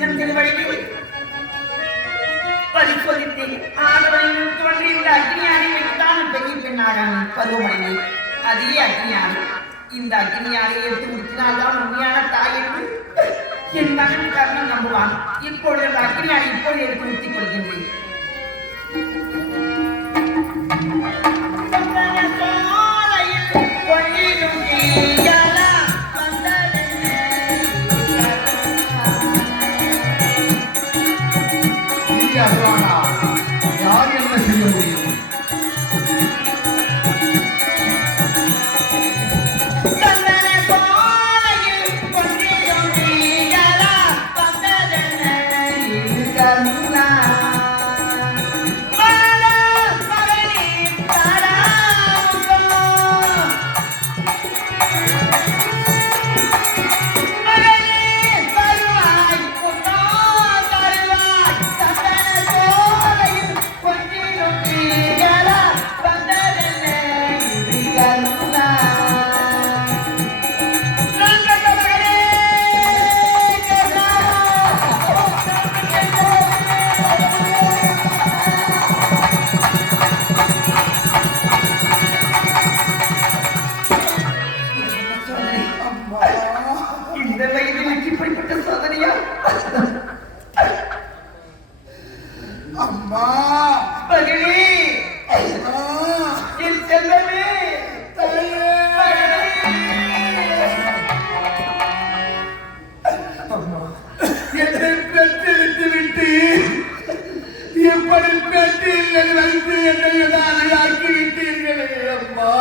சின்னம் திருவழியில் பரிசோதித்தேன். ஆதவனின் தோன்றி இந்த அக்னியானை வைத்தான் பெரிய பெண்ணாக பருவமடைந்தேன். அதே அக்னியானை இந்த அக்னியானை எடுத்து முடித்தினால்தான் உண்மையான தாய் என்று என் மகன் கர்ணன் நம்புவான். இப்பொழுது அந்த அக்னியானை இப்பொழுது எடுத்து முடித்துக் கொள்கின்றேன். யார் என்ன செய்ய முடியும்? அம்மா மகளே, என் செல்லமே, என்னை பெற்றெடுத்து விட்டு எப்படி பெற்றில் வைத்து என்னை ஆக்கி விட்டீர்களே அம்மா.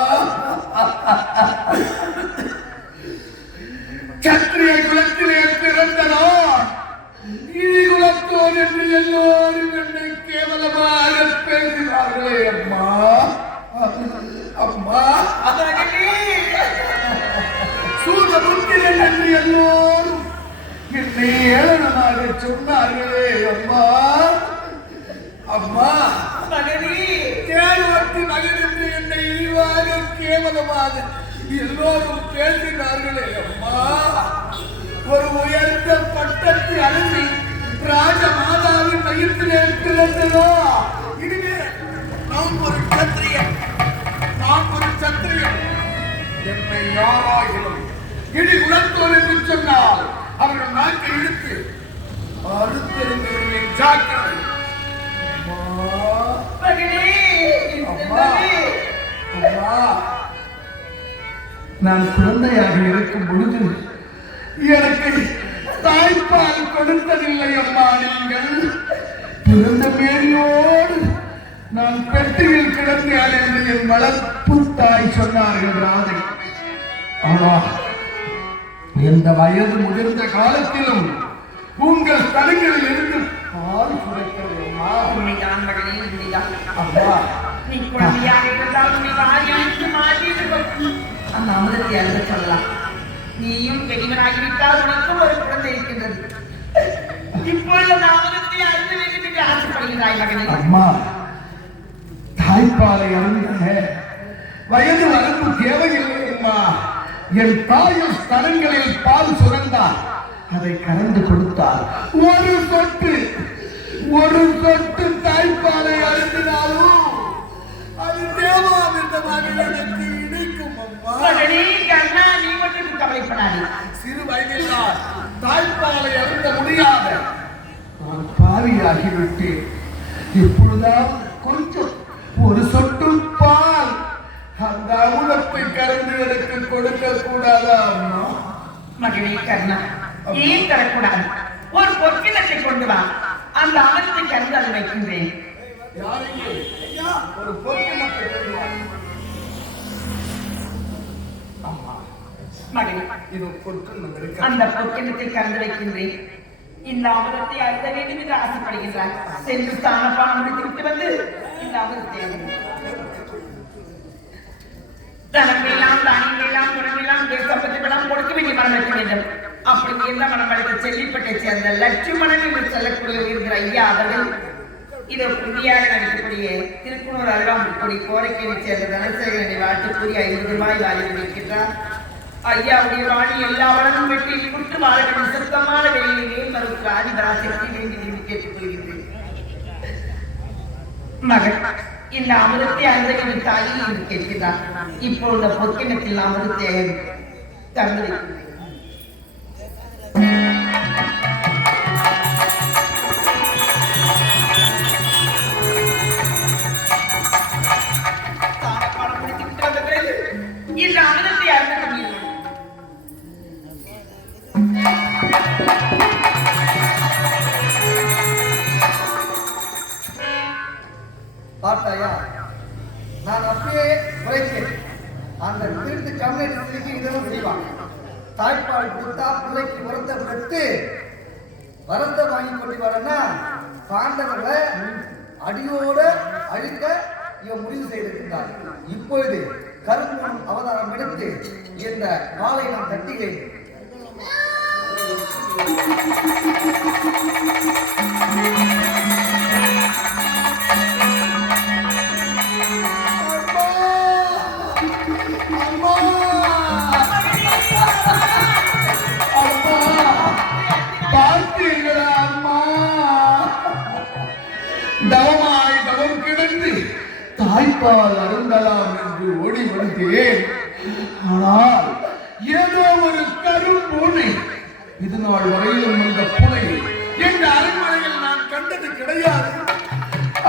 சத்திரிய குலத்திலே பிறந்தனோ இனி குலத்தோர் என்று எல்லோரும் என்னை கேவலமாக பேசினார்களே அம்மா. அம்மா சூத புத்திரன் என்று எல்லோரும் என்னை ஏளனமாக சொன்னார்களே அம்மா. அம்மா கேள்வத்தி மகன் என்று என்னை இழிவாக கேவலமாக எல்லோரும் பேசினார்களே அம்மா. ஒரு உயர்ந்த பட்டத்தை அழுதி ராஜ மாதாவின் வயிற்றிலே பிறந்ததோ இதுவே நான் ஒரு சத்திரியன். என்னை யாராகிலும் இடி குலத்தோர் என்று சொன்னால் அவர்கள் நாட்டை இழுத்து அறுத்திருந்தவர்களின் ஜாக்கிரதை. நான் குழந்தையாக இருக்கும் பொழுது எனக்கு தாய்ப்பால் கொடுத்ததில்லை அம்மா. நீங்கள் பிறந்த மேலோடு நான் பெட்டியில் கிடந்தேன் என்று என் வளர்ப்பு தாய் சொன்னார்கள் ராதை. ஆனால் எந்த வயது முதிர்ந்த காலத்திலும் உங்கள் தலங்களில் இருந்து பால் சுரக்கிறது அம்மா. உண்மைதான் மகளே, உண்மைதான். அம்மா நீ குழந்தையாக இருந்தால் உன்னை வாரியாய்த்து மாற்றி அந்த அமிர்தத்தை அழுத சொல்லலாம். நீயும் பெரியவனாகிவிட்டால் உனக்கும் ஒரு குழந்தை இருக்கின்றது. இப்பொழுது அந்த அமிர்தத்தை அழுத வேண்டும் என்று ஆசைப்படுகிறாய் மகளே. அம்மா தாய்ப்பாலை அருந்த வயது வரம்பு தேவையில்லை அம்மா. என் தாயின் ஸ்தலங்களில் பால் சுரந்தார், அதை கறந்து கொடுத்தார். ஒரு சொட்டு தாய்ப்பாலை அருந்தினாலும் அது தேவாமிர்தமாக எனக்கு இணைக்கும் அம்மா. மகளே கண்ணா, நீ மட்டும் கவலைப்படாதே. சிறு வயதில் தாய்ப்பாலை அருந்த முடியாத நான் பாவியாகிவிட்டேன். இப்பொழுதாவது கொஞ்சம் ஒரு சொட்டு பால் அந்த அமுதத்தை கறந்து எனக்கு கொடுக்க கூடாதா அம்மா? மகளே கண்ணா, ஏன் தரக்கூடாது? ஒரு பொற்கிணத்தை கொண்டு வா, அந்த அமிர்தத்தை கறந்து அதை வைக்கின்றேன். ஒரு பொற்கிணத்தை கொண்டு வா. மகளே, இது பொற்கிணம் இருக்கு. அந்த பொற்கிணத்தை கறந்து வைக்கின்றேன். இந்த அமிர்தத்தை அருந்த வேண்டும் என்று ஆசைப்படுகின்றார். சென்று ஸ்தானப்பான முடித்து வந்து இந்த அமிர்தத்தை தனக்கெல்லாம் தானியெல்லாம் குணமெல்லாம் தேசப்பத்திலாம் கொடுக்க வேண்டிய மனம் வைக்க வேண்டும். அப்படி எந்த மனம் அழைத்த செல்லிப்பட்டை சேர்ந்த லட்சுமணன் என்று சொல்லக்கூடிய இருக்கிற ஐயா அவர்கள் இதை புதியாக நடிக்கக்கூடிய திருக்குணூர் அருகாம்புக்குடி கோரிக்கையை சேர்ந்த தனசேகரனை வாழ்த்து கூறி 50 ரூபாய் வாங்கி வைக்கின்றார். ஐயாவுடைய வாணி எல்லா வளமும் வெட்டி குற்று வாழ சுத்தமான வெளியிலேயே மறுக்கு ஆதிபரா பராசக்தி வேண்டி கேட்டுக்கொள்கின்றேன். மகள், இந்த அமிர்தத்தை அருந்தகின் தாயில் என்று கேட்கிறார். இப்போ இந்த பொற்கிணத்தில் அமிர்தத்தை தந்து வைக்கின்றேன். இந்த அமிர்தத்தை அருந்தகின் பார்த்தாயா, நான் அப்படியே குறைத்தேன். அந்த தீர்த்து கம்யூனிஸ்டுக்கு இதெல்லாம் செய்வாங்க. தாய்ப்பால் கொடுத்தா பிள்ளைக்கு வரத்தை விட்டு வரத்தை வாங்கி கொண்டு வரனா பாண்டவர்களை அடியோட அழிக்க இவன் முடிவு செய்திருக்கிறார். இப்பொழுது கரும்பும் அவதாரம் எடுத்து இந்த காலை நான் தட்டுகிறேன். பார்த்தீர்களா அம்மா? தவமாய் தவம் கிடந்து தாய்ப்பால் அருந்தலாம் என்று ஓடி வந்தேன். ஆனால் ஏதோ ஒரு கரும்பூனை இது நாள் வரையிலும் அந்த பூனை என்ற அரண்மனையில் நான் கண்டது கிடையாது.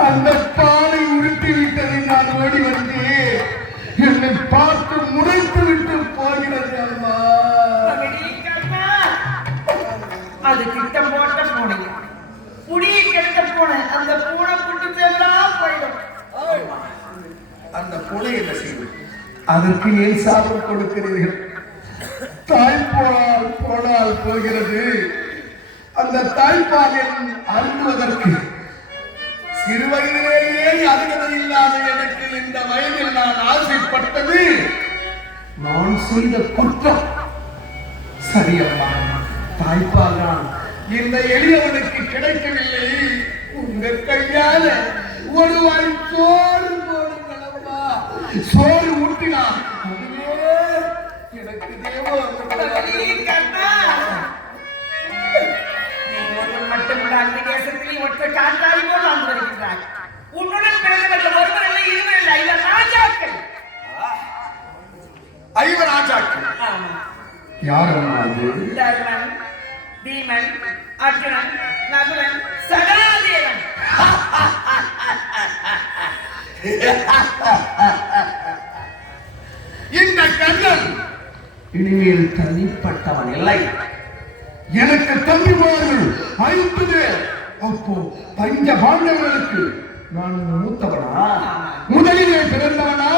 அந்த பாலை உருட்டி விட்டதை நான் ஓடி வந்தேன். என்னை பார்த்து முறைத்து விட்டு போகிறது அம்மா. அது திட்டம் போட்ட பூனை, புடியை கெட்ட பூனை. அந்த பூனை குட்டி தேவலாம் போயிடும். அந்த பூனை என்ன செய்யும்? அதற்கு ஏன் சாபம் கொடுக்கிறீர்கள்? தாய்ப்பால் போனால் போகிறது. அந்த தாய்ப்பாலில் அருந்துவதற்கு சிறு வயதிலேயே அருகதை இல்லாத எனக்கு இந்த வயதில் நான் ஆசைப்பட்டது நான் செய்த குற்றம். சரியம்மா, தாய்ப்பால் தான் இந்த எளியவனுக்கு கிடைக்கவில்லை. உங்க கையால ஒரு வாய் சோறு போடுங்களம்மா. சோறு ஊட்டினான் அதுவே எனக்கு தேவம். மட்டுமல்ல, அந்த தேசத்திலே ஒற்றை காத்தாடி போல் வாழ்ந்து வருகின்றார். உன்னுடன் பிறந்தவர்கள் ஒருவர் அல்ல, இருவர் அல்ல, ஐவர் ராஜாக்கள். ஐவர் ராஜாக்கள் யார் அம்மா? அது தர்மன், பீமன், அர்ஜுனன், நகுலன், சகாதேவன். இந்த கண்ணன் இனிமேல் தனிப்பட்டவன் இல்லை. எனக்கு தம்பிமார்கள் 50. அப்போ பஞ்ச பாண்டவர்களுக்கு நான் மூத்தவனா? முதலிலே பிறந்தவனா?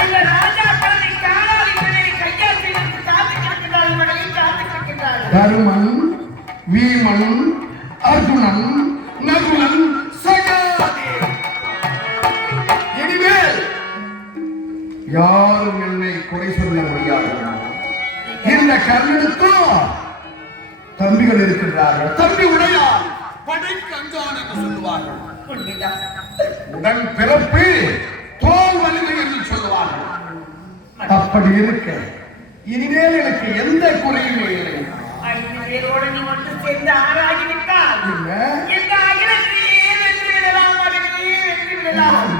ஐவர் ராஜாக்களை காலால் இவனை கையால் செய்து காத்து கிடக்கிறார்கள். மகனை காத்து கிடக்கிறார்கள். தருமன், வீமன், அர்ஜுனன், நகுலன், சகாதேவன். இனிமேல் யாரும் என்னை குறை சொல்ல முடியாது. இந்த கர்ணனுக்கும் தம்பிகள் இருக்கின்றார்கள். தம்பி உடையார் படைக்கு அஞ்சான் என்று சொல்லுவார்கள். உடன் பிறப்பு தோல் வலிமை என்று சொல்லுவார்கள். அப்படி இருக்க இனிமேல் எனக்கு எந்த குறையுமே இல்லை. 5 பேரோடு நீ ஒன்று சேர்ந்து ஆறாகிவிட்டால் என்ன? இந்த அகிலத்தையே வென்று விடலாம். மகனையே வென்று விடலாம்.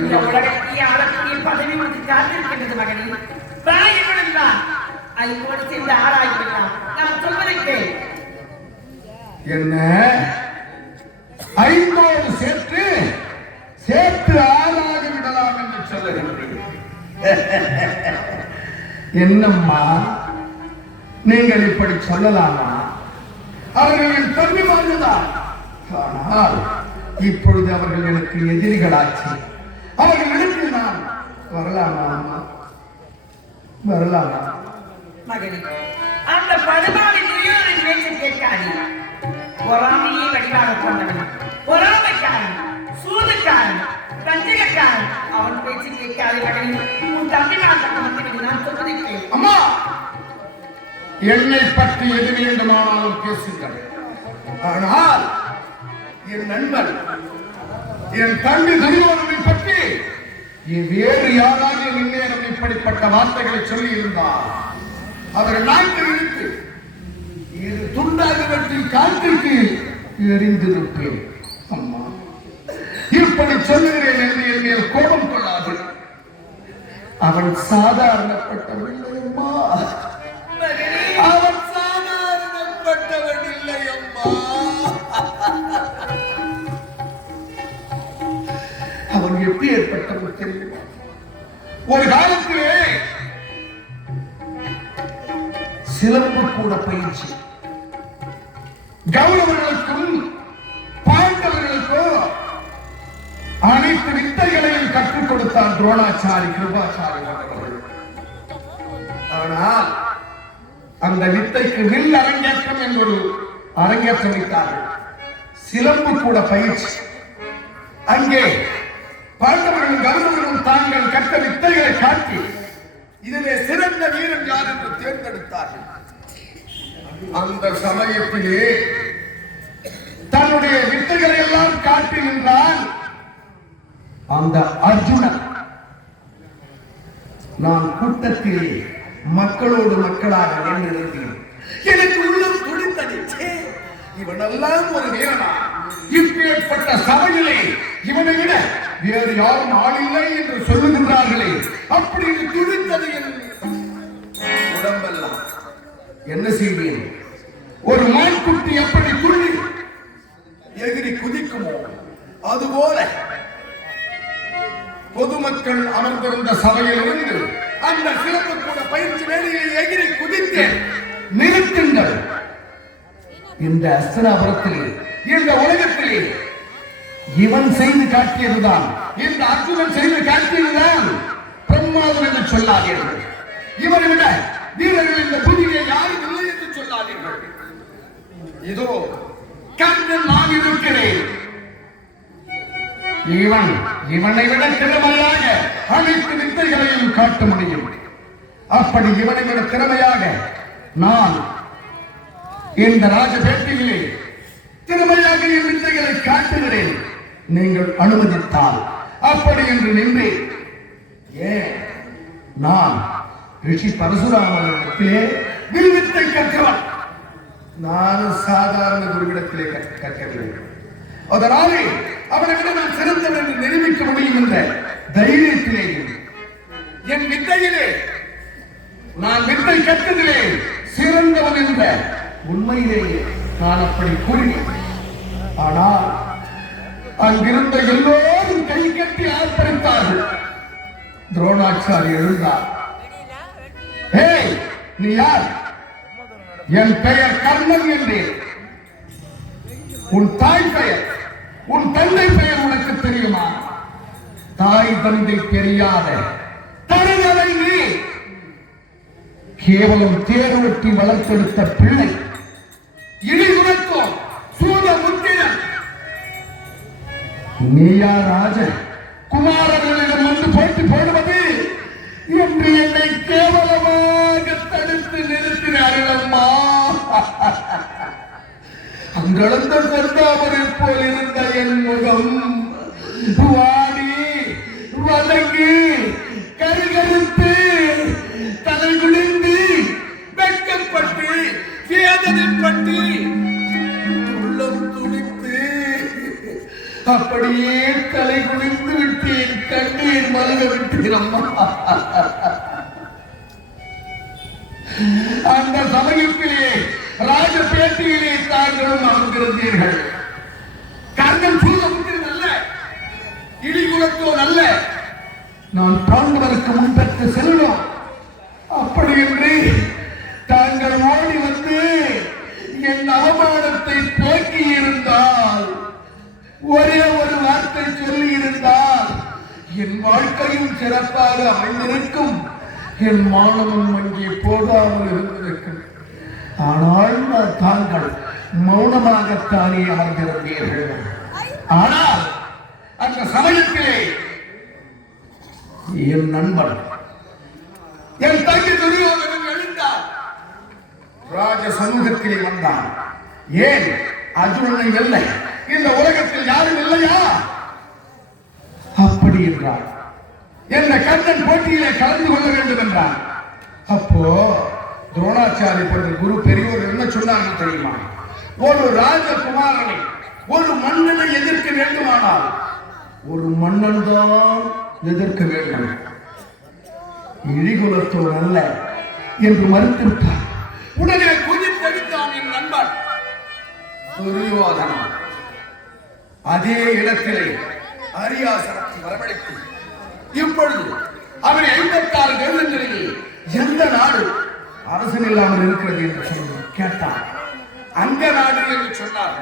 இந்த உலகத்தையே ஆளக்கூடிய பதவி உனக்கு காத்திருக்கின்றது மகனே. பாயப்படுந்தான் 5 சேர்ந்து ஆறாகிவிடலாம். நான் சொல்வதை கேள். என்ன 5 சேர்த்து ஆளாகி விடலாம் என்று சொல்லுகிறேன். என்னம்மா நீங்கள் இப்படி சொல்லலாமா? அவர்களின் தம்பிமார்கள்தான். ஆனால் இப்பொழுது அவர்கள் எனக்கு எதிரிகளாச்சு. அவர்களுக்கு நான் வரலாமா? வரலாமா? மகனே, அந்த படுபாவி துரியோதனன் பேச்சை கேட்காதே. பொறாமையே வடிவாக கொண்டவன், பொறாமைக்காரன், சூதுக்காரன், வஞ்சகக்காரன். அவன் பேச்சு கேட்காதே மகனே. உன் தம்பிமார் பக்கம் வந்து நான் சொல்வதை கேள். அம்மா, என்னை பற்றி எது வேண்டுமானாலும் பேசுங்கள். ஆனால் என் நண்பன் என் தம்பி துரியோதனை பற்றி வேறு யாராவது இந்நேரம் இப்படிப்பட்ட வார்த்தைகளை சொல்லி இருந்தார் அவர் நாட்டை இழுத்து இது துண்டாக வெட்டி காற்றுக்கு எரிந்திருப்பேன். அம்மா, இப்படி சொல்லுகிறேன் என்று என் மேல் கோபம் கொள்ளாது. அவன் சாதாரணப்பட்டவன் இல்லையம்மா, அவன் சாதாரணப்பட்டவன் இல்லையம்மா. அவன் எப்படி ஏற்பட்டவன் தெரியுமா? ஒரு காலத்திலே சிலம்பு கூட பயிற்சி கௌரவர்களுக்கும் பாண்டவர்களுக்கும் அனைத்து வித்தைகளையும் கற்றுக் கொடுத்தார் துரோணாச்சாரி கிருபாச்சாரி அவர்கள். ஆனால் அந்த வித்தைக்கு வில் அரங்கேற்றம் என்பது அரங்கேற்றம் வைத்தார்கள். சிலம்பு கூட பயிற்சி. அங்கே பாண்டவர்களும் கௌரவர்களும் தாங்கள் கற்ற வித்தைகளை காட்டி இதிலே சிறந்த வீரன் யார் என்று தேர்ந்தெடுத்தார்கள். அந்த சமயத்திலே தன்னுடைய வித்தைகளை எல்லாம் காட்டி நின்றான் அந்த அர்ஜுனன். நான் கூட்டத்திலே மக்களோடு மக்களாக நின்றிருந்தேன். எனக்கு உள்ளம் துடித்தது. இவனெல்லாம் ஒரு வீரனா? இப்பேற்பட்ட சபையிலே இவனை விட வேறு யாரும் ஆளில்லை என்று சொல்லுகின்றார்களே, அப்படி துடித்தது என் உடம்பெல்லாம். என்ன செய்வேன்? ஒரு மான்குட்டி எப்படி துள்ளி எகிரி குதிக்குமோ அதுபோல பொதுமக்கள் அமர்ந்திருந்த சபையில் இருந்து அந்த சிறப்பு கூட பயிற்சி வேலையில் எகிரி குதித்தேன். நிறுத்துங்கள். இந்த அஸ்தினாபுரத்திலே, இந்த உலகத்திலே இவன் செய்து காட்டியதுதான், இந்த அர்ஜுனன் செய்து காட்டியதுதான் பிரம்மாதம் என்று சொல்லாதீர்கள். இவரை விட வீரர்கள் இந்த பூமியிலே யாரும் இல்லை என்று சொல்லாதீர்கள். இதோ கர்ணன் நான் இருக்கிறேன். இவனை விட திறமையாக அனைத்து வித்தைகளையும் காட்ட முடியும். அப்படி இவனை விட திறமையாக நான் இந்த ராஜபேட்டையிலே திறமையாக என் வித்தைகளை காட்டுகிறேன். நீங்கள் அனுமதித்தால் அப்படி என்று நின்றேன். ஏன்? நான் ரிஷி பரசுராமனிடத்திலே வில்வித்தை கற்றவன். நானும் சாதாரண குருவிடத்திலே கற்கவில்லை. அதனாலே அவனை விட நான் சிறந்தவன் என்று நிரூபிக்க முடியும் என்ற தைரியத்திலே என் வித்தையிலே நான் வித்தை கற்றதிலே சிறந்தவன் என்ற உண்மையிலேயே நான் அப்படி கூறினேன். ஆனால் அங்கிருந்த எல்லோரும் கை கட்டி ஆர்ப்பரித்தார்கள். துரோணாச்சாரி எழுந்தார். ஏய், நீ யார்? என் பெயர் கர்ணன் என்றேன். உன் தாய் பெயர், உன் தந்தை பெயர் உனக்கு தெரியுமா? தாய் தந்தை தெரியாத தனியலை நீ. கேவலம் தேர்வெட்டி வளர்த்தெடுத்த பிள்ளை. இழிகுணத்தோம் சூத முத்திரன். நீயா ராஜன் குமாரர்களிடம் வந்து போட்டி போடுவது என்று என்னை கேவலமாக தடுத்து நிறுத்தினார்கள் அம்மா. அங்கிழந்த செந்தாமரை போல் இருந்த என் முகம் வாடி வதங்கி கருகருத்து தலை குளிர்ந்து வெட்கப்பட்டு வேதனைப்பட்டு உள்ளம் துடித்து அப்படியே தலை குளிர்ந்து விட்டேன். கண்ணீர் மல்க விட்டேன் அம்மா. அந்த சமயத்திலே ராஜபேட்டையிலே தாங்களும் அமர்ந்திருந்தீர்கள். கர்ணன் சூதமுத்திரன் அல்ல, இடிகுலத்தோன் அல்ல. நான் பாண்டவருக்கு முன்பெற்ற செல்வம். அப்படி என்று தாங்கள் ஓடி வந்து என் அவமானத்தை போக்கி இருந்தால், ஒரே ஒரு வார்த்தை சொல்லி இருந்தால் என் வாழ்க்கையும் சிறப்பாக அமைந்திருக்கும். என் மானமும் அங்கே போகாமல் இருந்திருக்கும். ஆனால் தாங்கள் மௌனமாகத்தானே அமர்ந்திருந்தீர்கள். ஆனால் அந்த சமயத்திலே என் நண்பன் என் தங்கி துரியோதனன் எழுந்தார். ராஜ சமூகத்திலே வந்தான். ஏன் அர்ஜுனனை இல்லை, இந்த உலகத்தில் யாரும் இல்லையா? அப்படி என்றார். என்ன கர்ணன் போட்டியிலே கலந்து கொள்ள வேண்டும் என்றார். அப்போ துரோணாச்சாரிய பண்டிதர் குரு பெரியவர் என்ன சொன்னாங்க தெரியுமா? ஒரு ராஜகுமாரனை ஒரு மன்னனை எதிர்க்க வேண்டுமானால் ஒரு மன்னன் தான் எதிர்க்க வேண்டும், இழிகுலத்தோர் அல்ல என்று மறுத்துவிட்டார். உடனே குதித்தெடுத்தான் என் நண்பன் துரியோதனன். அதே இடத்திலே அரியாசனத்தை வரவழைத்து இப்பொழுது அவரை 56 தேசங்களில் எந்த நாடு அரசன் இல்லாமல் இருக்கிறது என்று சொல்லி கேட்டார். அங்க நாடு என்று சொன்னார்.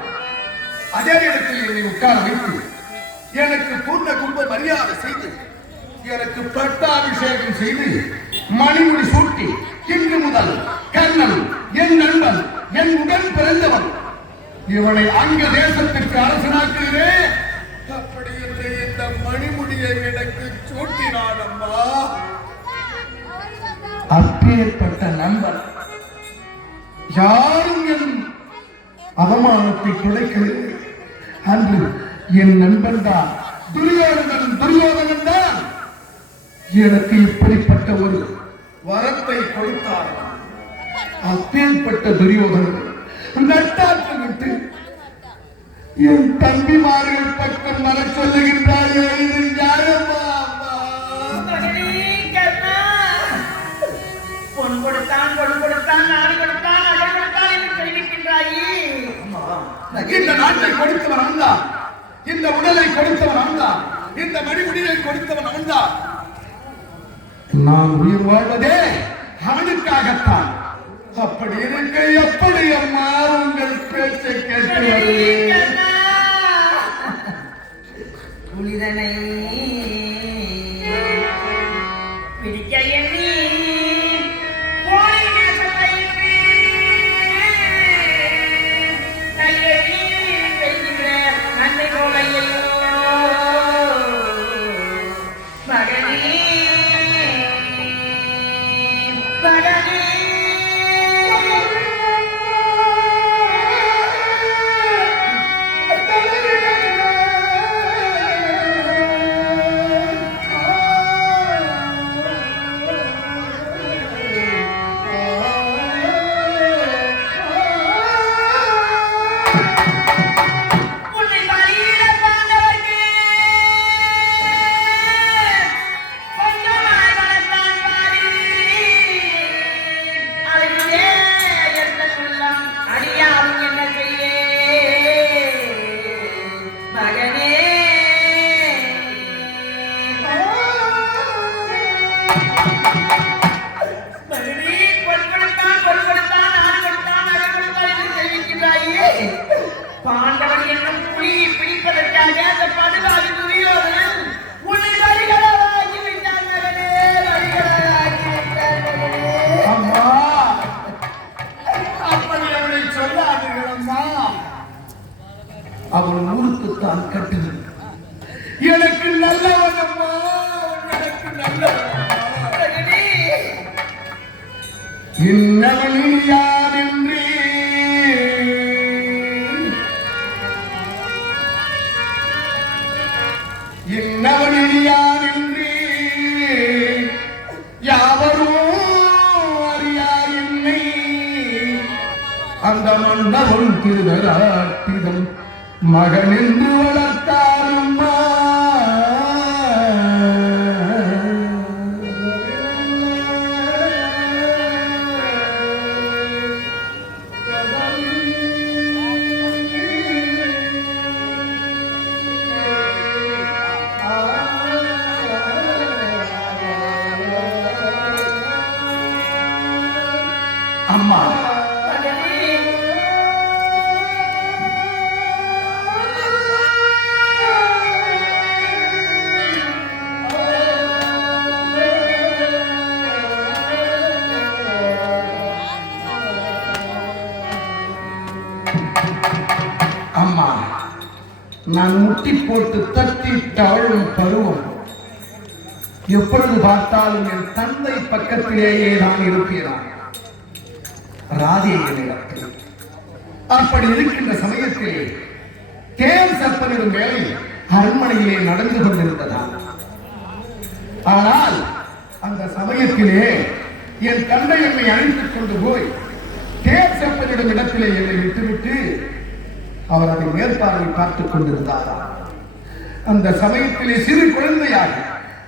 அதே இடத்தில் என்னை உட்கார வைத்து எனக்கு பூர்ண கும்ப மரியாதை செய்து எனக்கு பட்டாபிஷேகம் செய்து மணிமுடி சூட்டி இன்று முதல் கர்ணன் என் நண்பன் என் உடன் பிறந்தவன், இவனை அங்க தேசத்திற்கு அரசனாக்குகிறேன். அப்படி என்று இந்த மணிமுடியை எனக்கு சூட்டினான். அம்மா, அப்பேற்பட்ட நண்பன் யாரும் என் அவமானத்தை துடைக்கவில்லை. அன்று என் நண்பன் தான் துரியோதனன் தான் எனக்கு இப்படிப்பட்ட ஒரு வரத்தை கொடுத்தார். அப்பேற்பட்ட துரியோதனன் நட்டாற்று விட்டு என் தம்பிமார்கள் பக்கம் வர சொல்லுகின்றார்கள். இது நியாயமா? பொன் கொடுத்தான், பொன் கொடுத்தான், நாடு கொடுத்தான், நகை கொடுத்தான் என்று தெரிவிக்கின்றாயே. இந்த நாட்டை கொடுத்தவன் அவன்தான், இந்த உடலை கொடுத்தவன் அவன்தான், இந்த மணிமுடியை கொடுத்தவன் அவன்தான். நான் உயிர் வாழ்வதே அவனுக்காகத்தான். அப்படி இருக்க எப்படி அம்மா உங்கள் பேச்சை கேட்டு புனிதனை பிடிக்க எண்ணி பாண்டவன் என்னும் புலி பிடிப்பதற்காக அந்த படுகாதி துரியோதனன் உன்னை வழிகளாக்கி விட்டான் மகனே, வழிகளாக்கி விட்டான் மகனே. அம்மா, அப்படி அவனை சொல்லாதீர்கள் அம்மா. அவன் ஊருக்குத்தான் கட்டுது. எனக்கு நல்லவன் அம்மா, எனக்கு நல்லவன். இன்னவனில் யார் என்று இன்னவனில் யார் என்று யாவரும் அறியா என்னை அந்த மன்னவன் திருதராட்டிதம் மகன் என்று வளர்த்தாரம்மா. அம்மா, அம்மா, நான் முட்டி போட்டு தட்டி தவழும் பருவம். எப்பொழுது பார்த்தாலும் என் தந்தை பக்கத்திலேயே நான் இருக்கிறான், ராதேயனிடத்தில். அப்படி இருக்கின்ற சமயத்திலே தேவ் சர்ப்பனிடும் வேலை அரண்மனையிலே நடந்து கொண்டிருந்ததா. ஆனால் அந்த சமயத்திலே என் தந்தை என்னை அழைத்துக் கொண்டு போய் தேர் செப்பனிடும் இடத்திலே என்னை விட்டுவிட்டு அவர் அதை மேற்பார்வை பார்த்துக் கொண்டிருந்தார். அந்த சமயத்திலே சிறு குழந்தையாக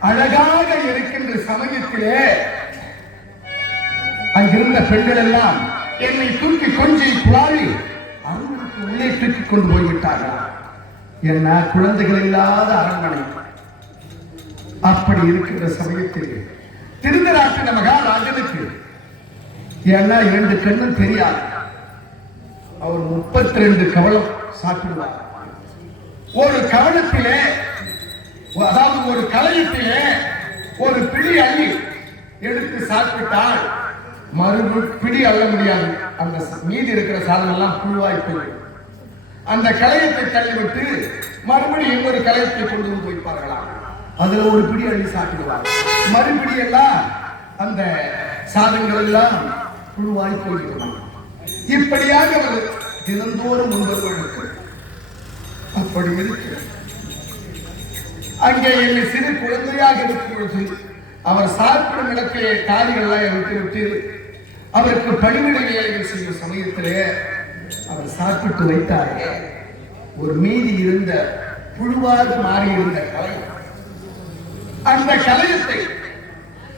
அழகாக இருக்கின்ற சமயத்திலே அங்கிருந்த பெண்கள் எல்லாம் என்னை தூக்கி கொஞ்சி குழாவி அரண்மனைக்கு உள்ளே தூக்கி கொண்டு போய்விட்டார்கள். என்ன குழந்தைகள் இல்லாத அரண்மனை. அப்படி இருக்கின்ற சமயத்தில் திருதராட்டின மகாராஜனுக்கு ஏன்னா 2 கண்ணும் தெரியாது. அவர் 32 கவளம் சாப்பிடுவார். ஒரு கவளத்திலே, அதாவது ஒரு களையத்திலே ஒரு பிடி அள்ளி எடுத்து சாப்பிட்டால் பிடி அள்ள முடியாது. அந்த மீதி இருக்கிற சாதம் எல்லாம் புழுவாய் போய்விடும். அந்த களையத்தை தள்ளிவிட்டு மறுபடியும் இன்னொரு களையத்தை கொண்டு வந்து வைப்பார்களாம். அதுல ஒரு பிடி அள்ளி சாப்பிடுவார். மறுபடி எல்லாம் அந்த சாதங்கள் எல்லாம் புழுவாய் போய்விடும். இப்படியாக அவர் தினந்தோறும் உண்பவர்களுக்கு அப்படி இருக்கு. அங்கே என்னை சிறு குழந்தையாக இருக்கும் பொழுது அவர் சாப்பிடும் இடத்திலே காரிகள்லாம் விட்டு அவருக்கு பணிவிடை வேலைகள் செய்யும் சமயத்திலே அவர் சாப்பிட்டு வைத்தாரே ஒரு மீதி இருந்த புழுவாக மாறி இருந்த கலை, அந்த கலையத்தை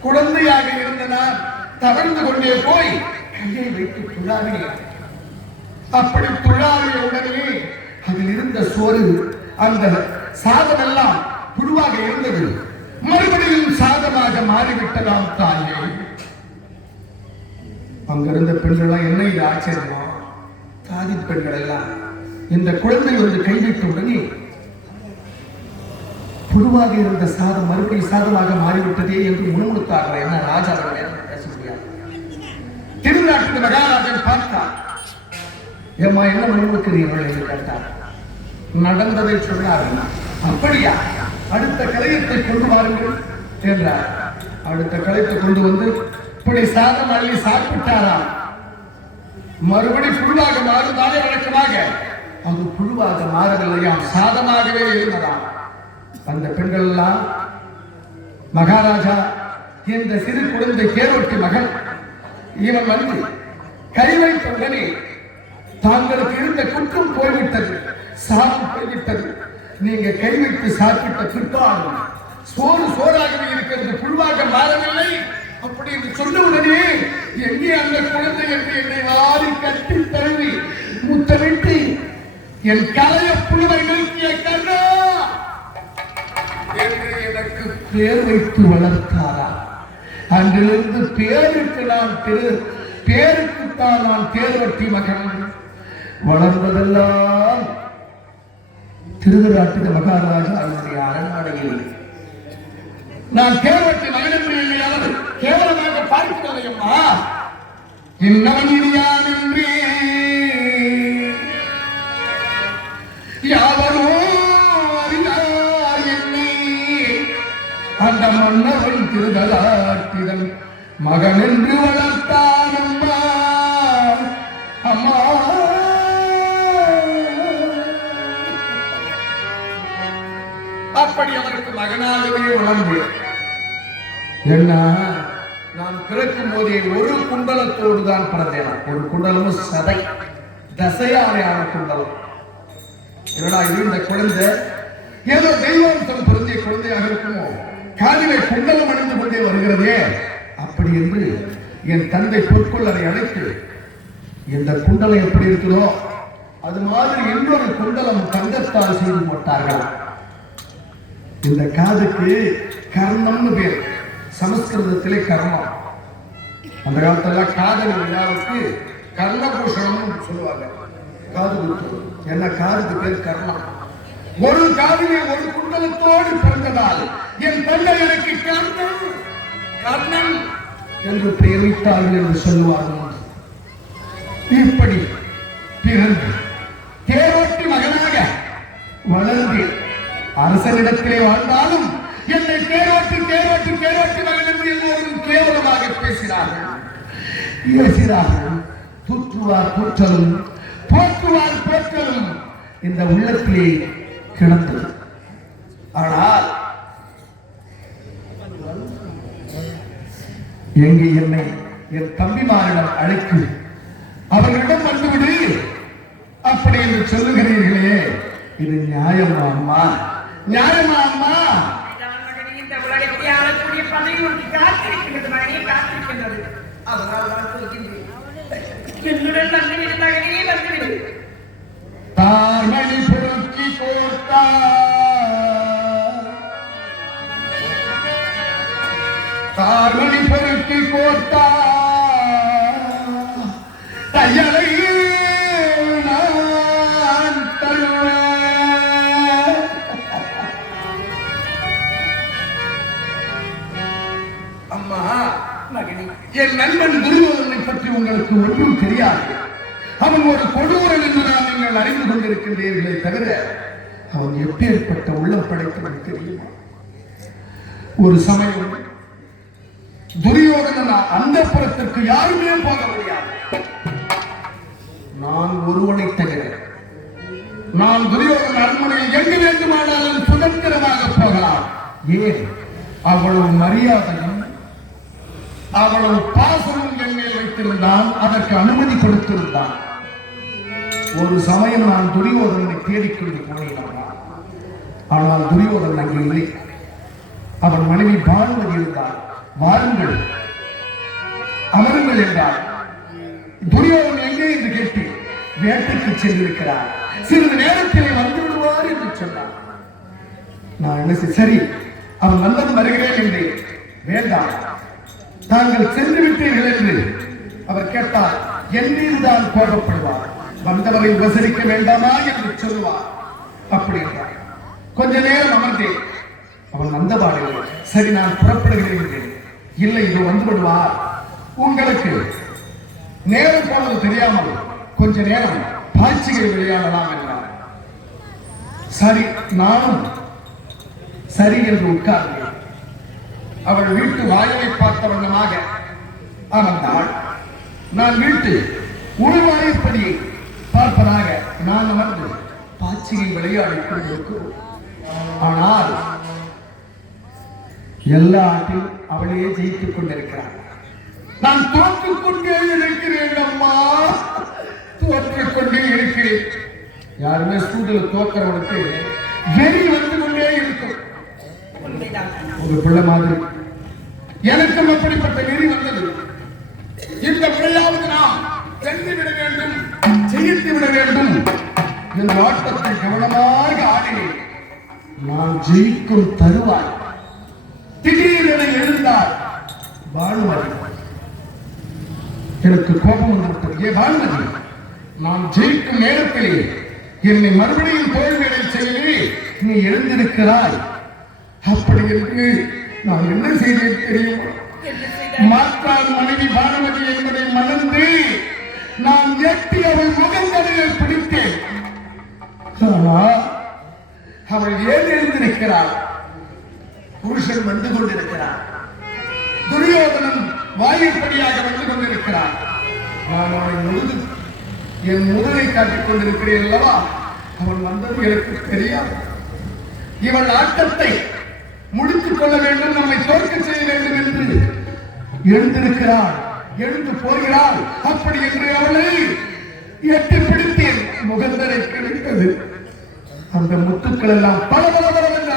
குழந்தையாக இருந்த நான் தவழ்ந்து கொண்டே போய் கையை வைத்து துழாவினேன். அப்படி துழாவிய உடனே அதில் இருந்த சோறு, அந்த சாதம் எல்லாம் புழுவாக இருந்தது. மறுபடியும் சாதமாக மாறிவிட்டதாம் தாயே. அங்கிருந்த பெண்கள் என்ன இது ஆச்சரியமா? தாதி பெண்கள் எல்லாம் இந்த குழந்தை வந்து கைவிட்ட உடனே புழுவாக இருந்த சாதம் மறுபடியும் சாதமாக மாறிவிட்டதே என்று முணுமுணுத்தார்கள். என்ன ராஜா பேச முடியாது. திருநாட்டு மகாராஜன் பார்த்தார். ஏமா என்ன முணுமுணுக்கிறீர்கள் என்று கேட்டார். நடந்ததை சொன்னார்கள். அப்படியா, அடுத்த கலையத்தை கொண்டு வாருங்கள் என்றார். அடுத்த கலையத்தை கொண்டு வந்து இப்படி சாதம் அள்ளி சாப்பிட்டாராம். மறுபடி புழுவாக மாறுந்தாலே வழக்கமாக அது புழுவாக மாறவில்லையாம், சாதமாகவே இருந்ததாம். அந்த பெண்கள் எல்லாம் மகாராஜா இந்த சிறு குழந்தை கேரோட்டி மகன் இவன் வந்து கை வைத்த உடனே தாங்களுக்கு இருந்த குற்றம் போய்விட்டது, சாதம் போய்விட்டது. நீங்க கை வைத்து சாப்பிட்ட பிற்பாடு சோறு சோறாகவே இருக்கிறது, புழுவாக மாறவில்லை. அப்படி என்று சொன்ன உடனே எங்கே அந்த குழந்தை என்று என்னை வாரி கட்டி தழுவி முத்தமிட்டு என் கலைய புழுவை நோக்கிய கண்ணா என்று எனக்கு பேர் வைத்து வளர்த்தாரா. அன்றிலிருந்து பேருக்குத்தான் நான் தேர்வட்டி மகன். வளர்ந்ததெல்லாம் திருவிழாட்டு மகாராஜா அவருடைய அரண்மனையில். நான் தேர்வட்டி மகன் என்று இல்லையாவது கேவலமாக பார்க்கவில்லையம்மா. இன்னவன் இனியான் என்றே யாவரோ அறிந்தார் என்னை. அந்த மன்னவன் திருதலாட்டிதன் மகன் என்று வளர்த்தான் அம்மா. அம்மா அப்படி அவருக்கு மகனாகவே வளர்ந்தேன். என்ன, நான் பிறக்கும் போதே ஒரு குண்டலத்தோடு தான் பிறந்தேன். ஒரு குண்டலமும் சதை தசையானையான குண்டலம். என்னடா இது, இந்த குழந்தை ஏதோ தெய்வாம்சம் பிறந்த குழந்தையாக இருக்குமோ, காலிலே குண்டலம் அணிந்து கொண்டே வருகிறதே அப்படி என்று என் தந்தை பொற்கொள்ளரை அழைத்து இந்த குண்டலம் எப்படி இருக்கிறதோ அது மாதிரி இன்னொரு குண்டலம் தங்கத்தால் செய்து போட்டார்கள். இந்த காதுக்கு கர்ணம்னு பேர், சமஸ்கிருதத்திலே கர்மம். அந்த காலத்துல காதல் விழாவுக்கு கர்ணபூஷணம் சொல்லுவாங்க. காது குத்து, என்ன காதுக்கு பேர் கர்ணம். ஒரு காதிலே ஒரு குண்டலத்தோடு பிறந்ததால் என் தந்தை எனக்கு கர்ணன் கர்ணன் என்று பெயர் வைத்தார்கள் என்று சொல்லுவார்கள். இப்படி பிறந்து தேரோட்டி மகனாக வளர்ந்து அரசனிடத்திலே வாழ்ந்தாலும் என்னை தேரோட்டி தேரோட்டி தேரோட்டி மகன் என்று எல்லோரும் கேவலமாக பேசினார்கள், ஏசினார்கள். தூற்றுவார் தூற்றலும் போற்றுவார் போற்றலும் இந்த உள்ளத்திலே கிடந்தது. ஆனால் எங்கே என்னை என் தம்பிமாரிடம் அழைக்கு, அவர்களிடம் வந்துவிடு அப்படி என்று சொல்லுகிறீர்களே, இது நியாயமா அம்மா? நியாயமா அம்மா? இந்த உலகத்தை ஆளக்கூடிய பதவி உனக்கு காத்திருக்கின்றது மகனே, காத்திருக்கின்றது. அதனால் நான் சொல்கின்றேன், என்னுடன் வந்துவிடு மகனே, வந்துவிடு. தார்மணி பொறுக்கி கோர்த்தா, தார்மணி பொறுக்கி கோர்த்தா, தையலை நான் தருவேன். அம்மா, மகனே, என் நண்பன் துரியோதனை பற்றி உங்களுக்கு ஒன்றும் தெரியாது. அவன் ஒரு கொடூரன் என்றுதான் நீங்கள் அறிந்து கொண்டிருக்கின்றீர்களே தவிர அவன் எப்பேற்பட்ட உள்ளம் படைத்தவன் தெரியுமா? ஒரு சமயம் துரியோதனன் அந்த புறத்திற்கு யாருமே போக முடியாது. நான் ஒருவனை தவிர நான் துரியோதன அரண்மனையில் எங்கு வேண்டுமானாலும் சுதந்திரமாக போகலாம். ஏன்? அவ்வளவு மரியாதையும் அவ்வளவு பாசமும் என் மேல் வைத்திருந்தான், அதற்கு அனுமதி கொடுத்திருந்தான். ஒரு சமயம் நான் துரியோதனனை தேடிக்கொண்டு போனேன். ஆனால் துரியோதனன் அங்கே இல்லை. அவன் மனைவி பானுமதி இருந்தார். வாருங்கள், அமருங்கள் என்றார். துரியோதனன் எங்கே என்று கேட்டு, வேட்டைக்கு சென்றிருக்கிறார், சிறிது நேரத்திலே வந்து விடுவார் என்று சொன்னார். நான் என்ன சரி, அவன் வந்தது வருகிறேன் என்றேன். வேண்டாம், தாங்கள் சென்று விட்டீர்கள் என்று அவர் கேட்டார். என் மீதுதான் கோபப்படுவார், வந்தவரை உபசரிக்க வேண்டாமா என்று சொல்லுவார். அப்படி என்றார். கொஞ்ச நேரம் அமர்ந்தேன். அவன் வந்தபாடில்லை. சரி, நான் புறப்படுகிறேன் என்றேன். இல்லை, இது வந்து விடுவார், உங்களுக்கு நேரம் போனது தெரியாமல் கொஞ்ச நேரம் பாய்ச்சிகள் விளையாடலாம் என்றார். சரி, நானும் சரி என்று உட்கார்ந்தேன். அவள் வீட்டு வாயிலை பார்த்த வண்ணமாக அமர்ந்தாள். நான் வீட்டு உள்வாயப்படியை பார்ப்பதாக நான் அமர்ந்து பாய்ச்சியை விளையாடிக் கொண்டிருக்கிறோம். ஆனால் எல்லா ஆட்டிலும் அவளையே ஜெயித்துக் கொண்டிருக்கிறாள். நான் தோற்றுக் கொண்டே இருக்கிறேன் அம்மா, தோற்றுக் கொண்டே இருக்கிறேன். யாருமே ஸ்கூலில் தோக்கிறவனுக்கு வெறி வந்து கொண்டே இருக்கும். ஒரு பிள்ளை மாதிரி எனக்கும் அப்படிப்பட்ட வெறி வந்தது. இந்த பிள்ளையாவது நாம் சென்று விட வேண்டும், ஜெயித்து விட வேண்டும் என்ற ஆட்டத்தை கவனமாக ஆடினேன். நான் ஜெயிக்கும் தருவாய் திடீரென எழுந்தார் பானுமதி. எனக்கு கோபம் வந்துவிட்டது. ஏ பானுமதி, நான் ஜெயிக்கும் நேரத்திலே என்னை மறுபடியும் தோல்வியடை செய்யவே நீ எழுந்திருக்கிறாய். அப்படி என்று நான் என்ன செய்தேன் தெரியுமா? மாற்றான் மனைவி பானுமதி என்பதை மறந்து நான் எட்டி அவள் முகந்தலையை பிடித்தேன். ஆனால் அவள் ஏன் எழுந்திருக்கிறாள்? புருஷன் வந்து கொண்டிருக்கிறார். துரியோதனன் வாயிற்படியாக வந்து கொண்டிருக்கிறார். நான் அவனை என் முதலை காட்டிக் கொண்டிருக்கிறேன் அல்லவா? அவன் வந்தது எனக்கு தெரியாது. இவள் ஆட்டத்தை முடித்துக் கொள்ள வேண்டும், நம்மை தோற்க செய்ய வேண்டும் என்று எழுந்திருக்கிறாள், எழுந்து போகிறாள். அப்படி என்று அவளை எட்டி பிடித்தேன். முகந்தரை கிடைத்தது. அந்த முத்துக்கள் எல்லாம் பல பல பலவென்று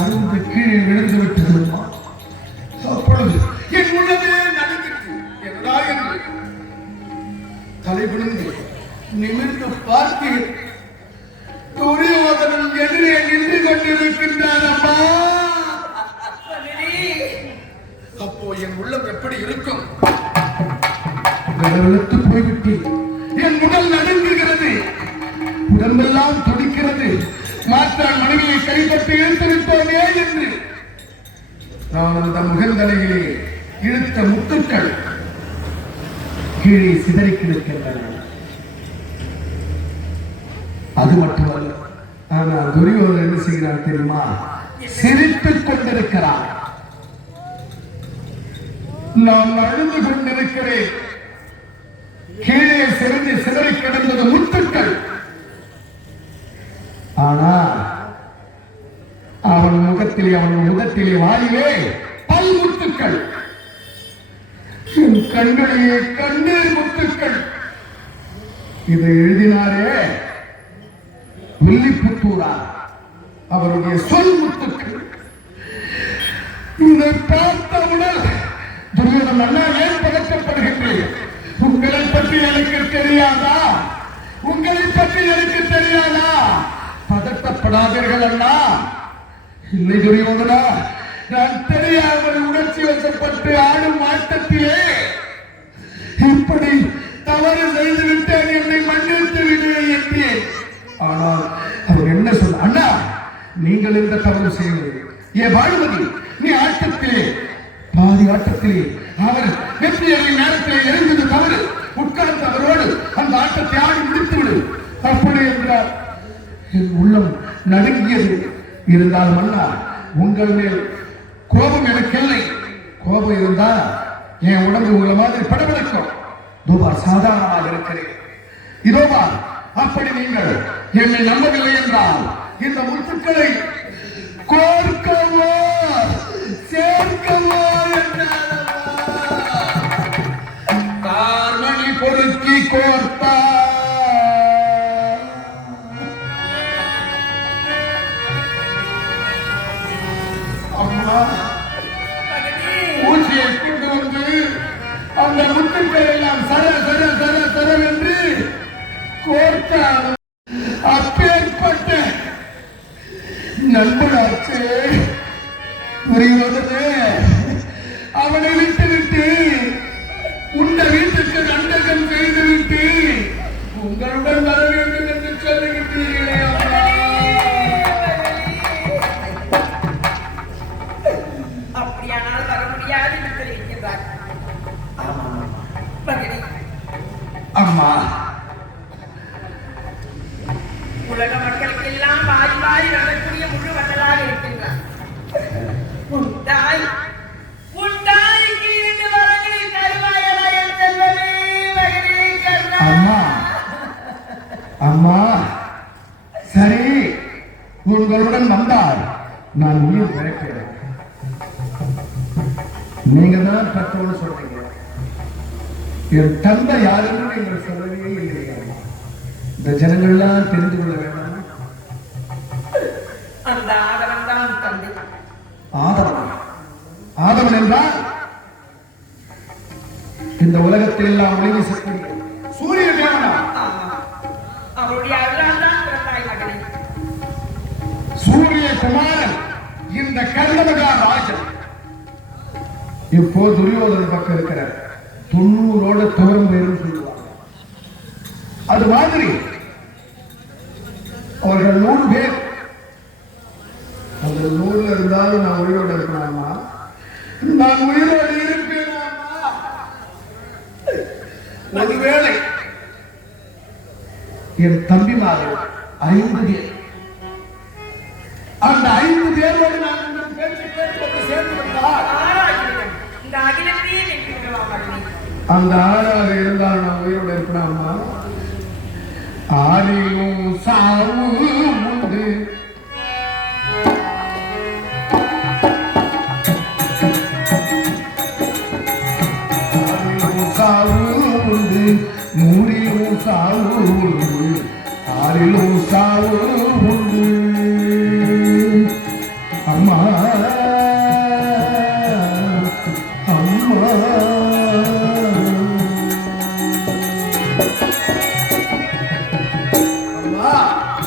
அறுந்து கீழே விழுந்து விட்டது. அப்பொழுது என் உள்ளதே நடுங்கிற்று. என்னடா என்று தலை விழுந்து நிமிர்ந்து பார்த்தேன். துரியோதனன் எதிரே நின்று கொண்டிருக்கின்றார். அம்மா, அப்போ என் உள்ளம் எப்படி இருக்கும்? வெளுத்து போய்விட்டேன். என் உடல் நடுங்குகிறது, உடம்பெல்லாம் துடிக்கிறது. மாற்றான் மனைவியை கைப்பற்றி இழுத்திருப்போமே என்று நான் அந்த முகந்தலையிலே இழுத்த முத்துக்கள் கீழே சிதறி கிடக்கின்றன. அது மட்டுமல்ல, ஆனால் துரியோதனன் என்ன செய்கிறார் தெரியுமா? சிரித்துக் கொண்டிருக்கிறார். நான் அழுது கொண்டிருக்கிறேன். கீழே சிறந்து சிதறி கிடந்தது முத்துக்கள். ஆனால் அவன் முகத்திலே, அவன் முகத்திலே வாயிலே பல்முத்துக்கள். என் கண்களிலே கண்ணீர் முத்துக்கள். இதை எழுதினாரே வில்லிபுத்தூரா, அவருடைய சொல் முத்துக்கள். இதை பார்த்தவுடன் துரியோதனன், அண்ணா ஏன் பதக்கப்படுகின்றேன்? உங்களை பற்றி எனக்கு தெரியாதா? உங்களை பற்றி எனக்கு தெரியாதா? பதட்டப்படாதீர்கள் அண்ணா. இல்லை துரியோதனா, நான் தெரியாமல் உணர்ச்சி வசப்பட்டு ஆடும் ஆட்டத்திலே இப்படி தவறு செய்து விட்டேன், என்னை மன்னித்து விடு என்றேன். ஆனால் அவர் என்ன சொல்ல, அண்ணா நீங்கள் இந்த தவறு செய்வது ஏன் பானுமதி, நீ ஆட்டத்திலே பாதி ஆட்டத்திலே அவர் வெற்றியறின் நேரத்திலே எழுந்தது தவறு. உட்கார்ந்து அவரோடு அந்த ஆட்டத்தை ஆடி முடித்து விடு அப்படி என்றார். என் உள்ளம் நடுங்கியது. இருந்தாலும் அண்ணா, உங்கள் மேல் கோபம் எனக்கு இல்லை. கோபம் இருந்தா என் உடம்பு உங்களை மாதிரி படபடக்கும். தோபா சாதாரணமாக இருக்கிறேன். இதோபா, அப்படி நீங்கள் என்னை நம்பவில்லை என்றால் இந்த முத்துக்களை கோர்க்கவோ சேர்க்கவோ கார்மணி பொறுக்கி கோர்த்தா அம்மா ஊசியை கொண்டு வந்து அந்த முத்துக்கள் எல்லாம் சர சர சர சர என்று கோர்த்தார். அப்பேற்பட்ட நண்பனாச்சே துரியோதனே, அவனை விட்டுவிட்டு உண்ட வீட்டுக்கு நண்டகம் செய்துவிட்டு உங்களுடன் வர வேண்டும் என்று சொல்லுகின்றீர்களே அம்மா. அப்படியானால் வர முடியாது என்று தெரிவிக்கின்றார். அம்மா, உலக மக்களுக்கு எல்லாம் வாரி வாரி வரக்கூடிய முழு வள்ளலாக இருக்கின்றார். உன் தாய்க்கு இரண்டு வரங்களை தருவாயடா என் செல்வமே, மகனே கர்ணா. அம்மா அம்மா, சரி, உங்களுடன் வந்தால் நான் உயிர் பிழைப்பேன். நீங்க தான் பெற்றோடு சொல்றீங்க. என் தந்தை யாருன்னு நீங்கள் சொல்லவே இல்லையா? இந்த ஜனங்கள்லாம் தெரிந்து கொள்ள வேண்டாம். அந்த ஆதவன் தான் தந்தை. ஆதவன், ஆதவன் என்றால் இந்த உலகத்தில் எல்லாம் ஒளிவு சக்தி சூரிய தேவனா? அவருடைய அருளால் தான் பிறந்தாய் மகனே. சூரிய குமாரன் இந்த கர்ணமகா ராஜன். இப்போ துரியோதன பக்கம் இருக்கிற 90ஓட தூரம் பேரும் சொல்லுவாங்க. அது மாதிரி அவர்கள் 100 பேர். அந்த 100 இருந்தாலும் நான் உயிரோடு இருக்கலாமா? நான் உயிரோடு இருப்பேனாமா? ஒருவேளை என் தம்பிமார்கள் 5 பேர், அந்த 5 பேரோடு நான் இந்த பேச்சு கேட்டு சேர்ந்து விட்டால் இந்த அகிலத்தையே நின்று விடலாம் மகனே. அந்த 6ஆக இருந்தால் நான் உயிரோடு இருக்கலாமா? ஆரிலும் சாவு உண்டு, ஆரிலும் சாவு உண்டு, மூரிலும் சாவு உண்டு, ஆரிலும் சாவு உண்டு. அம்மா அம்மா,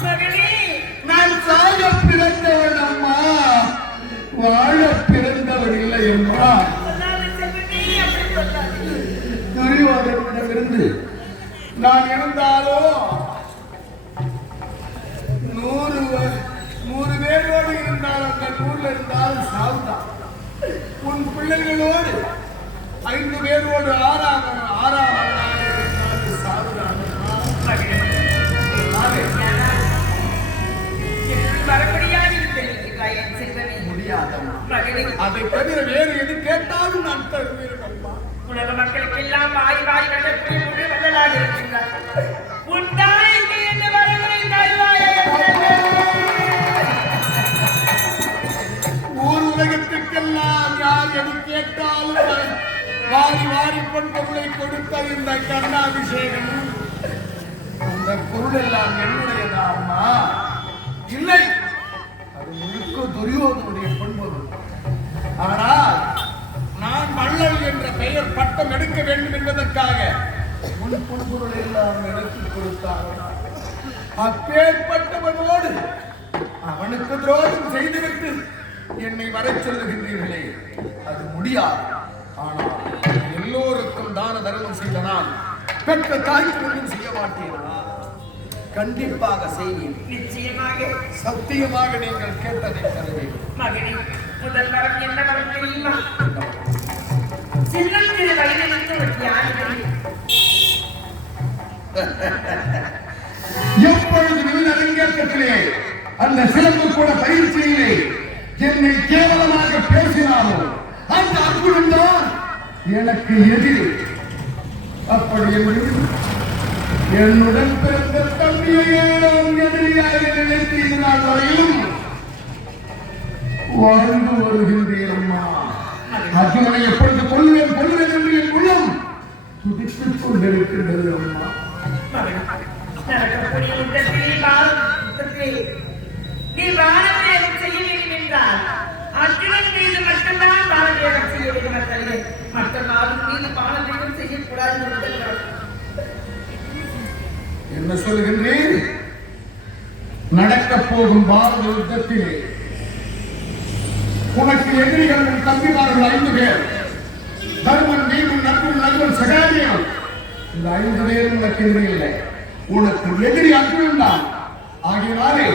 மகனே, நான் சாக பிறந்தவன் அம்மா, வாழ பிறந்தவன் இல்லை அம்மா. சொல்லாத செல்வமே, அப்படி சொல்லாதே. துரியோதனனிடமிருந்து நான் இருந்தாலோ 100 பேரோடு இருந்தால் அந்த 100ல இருந்தாலும் சாவுதான். உன் பிள்ளைகளோடு 5 பேரோடு 6ஆம் சாவுதான். வரப்படியாது தெரிவிக்கிறாய் என் செல்வமே. முடியாதம்மா. மகனே, அதை தவிர வேறு எது கேட்டாலும் நான் தருவேன் அம்மா. உலக மக்களுக்கெல்லாம் வாய் வாய் வரக்கூடிய முழு வள்ளலாக இருக்கின்றார். உன் தாய்க்கு என்ன வரங்களை தருவாய் என் செல்வமே. ஊர் உலகத்துக்கெல்லாம் யார் எது கேட்டாலும் வாரி வாரி பொன் பொருளை கொடுத்த இந்த கண்ணாபிஷேகம் அந்த பொருள் எல்லாம் என்னுடையதா அம்மா? இல்லை, அது முழுக்க துரியோதனுடைய பொன் பொருள். ஆனால் நான் வள்ளல் என்ற பெயர் பட்டம் எடுக்க வேண்டும் என்பதற்காக உன் பொன் பொருள் எல்லாம் எனக்கு கொடுத்தார்கள். அப்பேற்பட்டவனோடு அவனுக்கு துரோகம் செய்துவிட்டு என்னை வரச் சொல்லுகின்றீர்களே, அது முடியாது. ஆனால் எல்லோருக்கும் தான தர்மம் செய்த நான் பெற்ற தாய்க்கு ஒன்றும் செய்ய மாட்டேனா? கண்டிப்பாக செய்வேன். நிச்சயமாக சத்தியமாக நீங்கள் கேட்டதை தருவேன். மகனே, முதல் வரம் என்ன வரம் தெரியுமா? சின்னஞ்சிறு வயதிலிருந்து ஒரு தியாகிகள். எப்பொழுது நிலநடுங்கத்திலே அந்த சிறப்பு கூட பயிற்சியிலே என்னை கேவலமாக பேசினாரோ அந்த அற்புதம் தான் எனக்கு எதிரி. அப்படி என்று என்னுடன் பிறந்த தம்பியை நாம் எதிரியாக நினைத்து இது நாள் வரையிலும் வாழ்ந்து வருகின்றேன் அம்மா. அர்ஜுனனை எப்பொழுது கொள்வேன் கொள்வேன் என்று என் உள்ளம் துடித்துக் கொண்டிருக்கின்றது அம்மா. நடக்கக்கூடிய யுத்தத்தில் நீ பாரதியம் செய்ய வேண்டும் என்றால் அர்ஜுனன் மீது மட்டும்தான் பாரதியம் செய்ய வேண்டும் என்றே மற்ற நாளும் மீது பாரதியம் செய்யக்கூடாது முதல் வரம். என்ன சொல்கின்றேன்? நடக்கப் போகும் பாரத யுத்தத்திலே உனக்கு எதிரிகள் உன் தம்பிமார்கள் 5 பேர், தர்மன், வீமன், நட்பன், நல்வன், சகாரியம். இந்த 5 பேரும் உனக்கு எதிரி இல்லை. உனக்கு எதிரி அர்ஜுனன் தான். ஆகியனாலே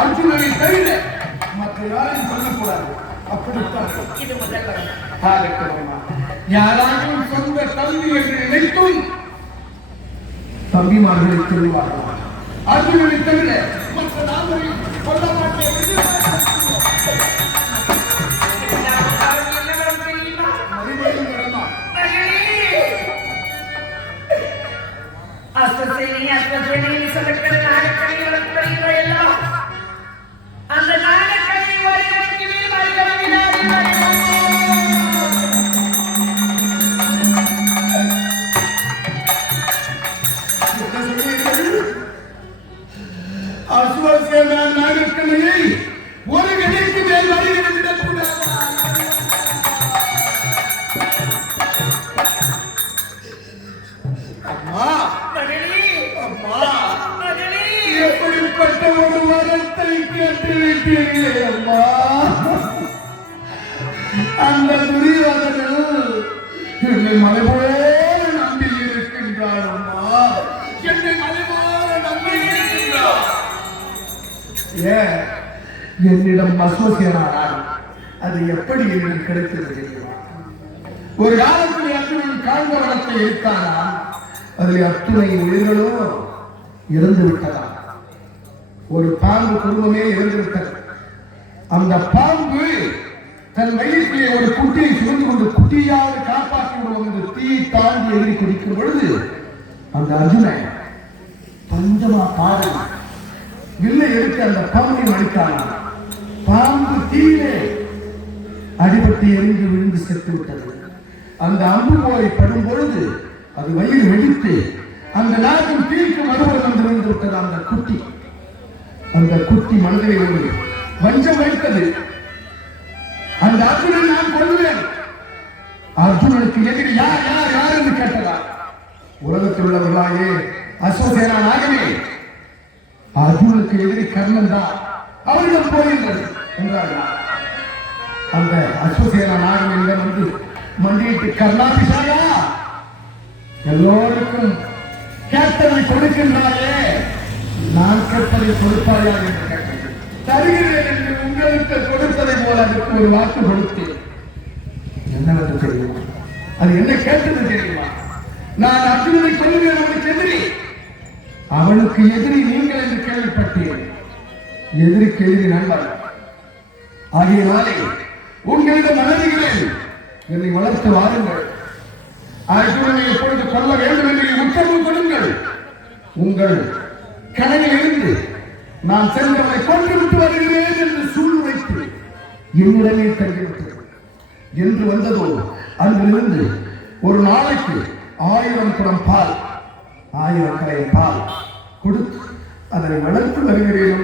அர்ஜுனனை தவிர மற்ற யாரையும் சொல்லக்கூடாது. அப்படித்தான் இது முதல் வரம். யாராலும் சொந்த தம்பி என்று நினைத்தும் தம்பிமார்களை சொல்லுவார்கள். அர்ஜுனனை தவிர மற்ற நால்வரையும் சொல்ல மாட்டேன். என்ன வரம் தெரியுமா? மறுபடியும் வரலாம். அஸ்வசேனி சொல்லக்கிற நாடக்கணி வளர்த்து வருகிறோம். அந்த நாடக்கணி வருவதற்கு மேல் வருகிறோம். அஸ்வசேனா நாடக்கணியை ஒரு கடைக்கு மேல் வருகிறது விடக்கூடாது. அம்மா, அம்மா, எப்படிப்பட்ட ஒரு வரத்தை கேட்டுவிட்டீர்களே அம்மா. அந்த துரியோதனன் என்னை மலை போல நம்பி இருக்கின்றான் அம்மா. என்னை மலை போல நம்பி இருக்கின்றான். ஏன் என்னிடம் அஸ்வசேனானால் அது எப்படி எனக்கு கிடைத்தது தெரியுமா? ஒரு காலத்தில் அர்ஜுனன் காண்ப வளத்தை எடுத்தானா அதில் அத்துணை உயிர்களும் இறந்து விட்டதா. ஒரு பாம்பு குடும்பமே இறந்து விட்டது. அந்த பாம்பு தன் வயிற்றிலே ஒரு குட்டியை சுமந்து கொண்டு குட்டியாவது காப்பாற்றி விடுவோம் என்று தீ தாண்டி எதிரி குடிக்கும் பொழுது அந்த அர்ஜுனன் பஞ்சமா பாறை வில்லை எடுத்து அந்த பாம்பை அடித்தானா. பாம்பு தீயிலே அடிபட்டு எரிந்து விழுந்து செத்து விட்டது. அந்த அம்பு போய் படும் பொழுது அது வயிறு வெடித்து அந்த நாகம் தீர்க்கு மறுபடியும் வந்து விழுந்து விட்டது. அந்த குட்டி மனதிலே ஒரு வஞ்சம் வைத்தது. அந்த அர்ஜுனன் நான் கொள்வேன். அர்ஜுனனுக்கு எதிரி யார் யார் யார் என்று கேட்டதா. உலகத்தில் உள்ளவர்களாயே அஸ்வசேனா நாகமே, அர்ஜுனனுக்கு எதிரி கர்ணன் தான், அவரிடம் போயிருந்தது என்றார்கள். அந்த அஸ்வசேனா நாகம் என்னிடம் வந்து மண்டியிட்டு கர்ணாபிஷாயா எல்லோருக்கும் கேட்டதை கொடுக்கின்றாயே, நான் கேட்டதை கொடுப்பாயா என்று கேட்டது. தருகிறேன் என்று உங்களுக்கு கொடுத்ததை போல அதுக்கு ஒரு வாக்கு கொடுத்தேன். என்னவென்று தெரியுமா? அது என்ன கேட்டது தெரியுமா? நான் அர்ஜுனனை கொள்வேன், அவனுக்கு எதிரி. அவனுக்கு எதிரி நீங்கள் என்று கேள்விப்பட்டேன். எதிரிக்கு எதிரி நண்பர். ஆகியனாலே உங்களிடம் அணுகுகிறேன், என்னை வளர்த்து வாருங்கள். அர்ஜுனனை எப்பொழுது கொல்ல வேண்டும் என்று உத்தரவு கொடுங்கள். உங்கள் கனவில் இருந்து நான் சென்றவனை கொன்றுவிட்டு வருகிறேன் என்று சூழ்நிலைத்து என்னிடமே தங்கிவிட்டது. என்று வந்ததோ அன்றிலிருந்து ஒரு நாளைக்கு 1000 குடம் பால் 1000 கரை பால் கொடுத்து அதை வளர்த்து வருகிறேன்.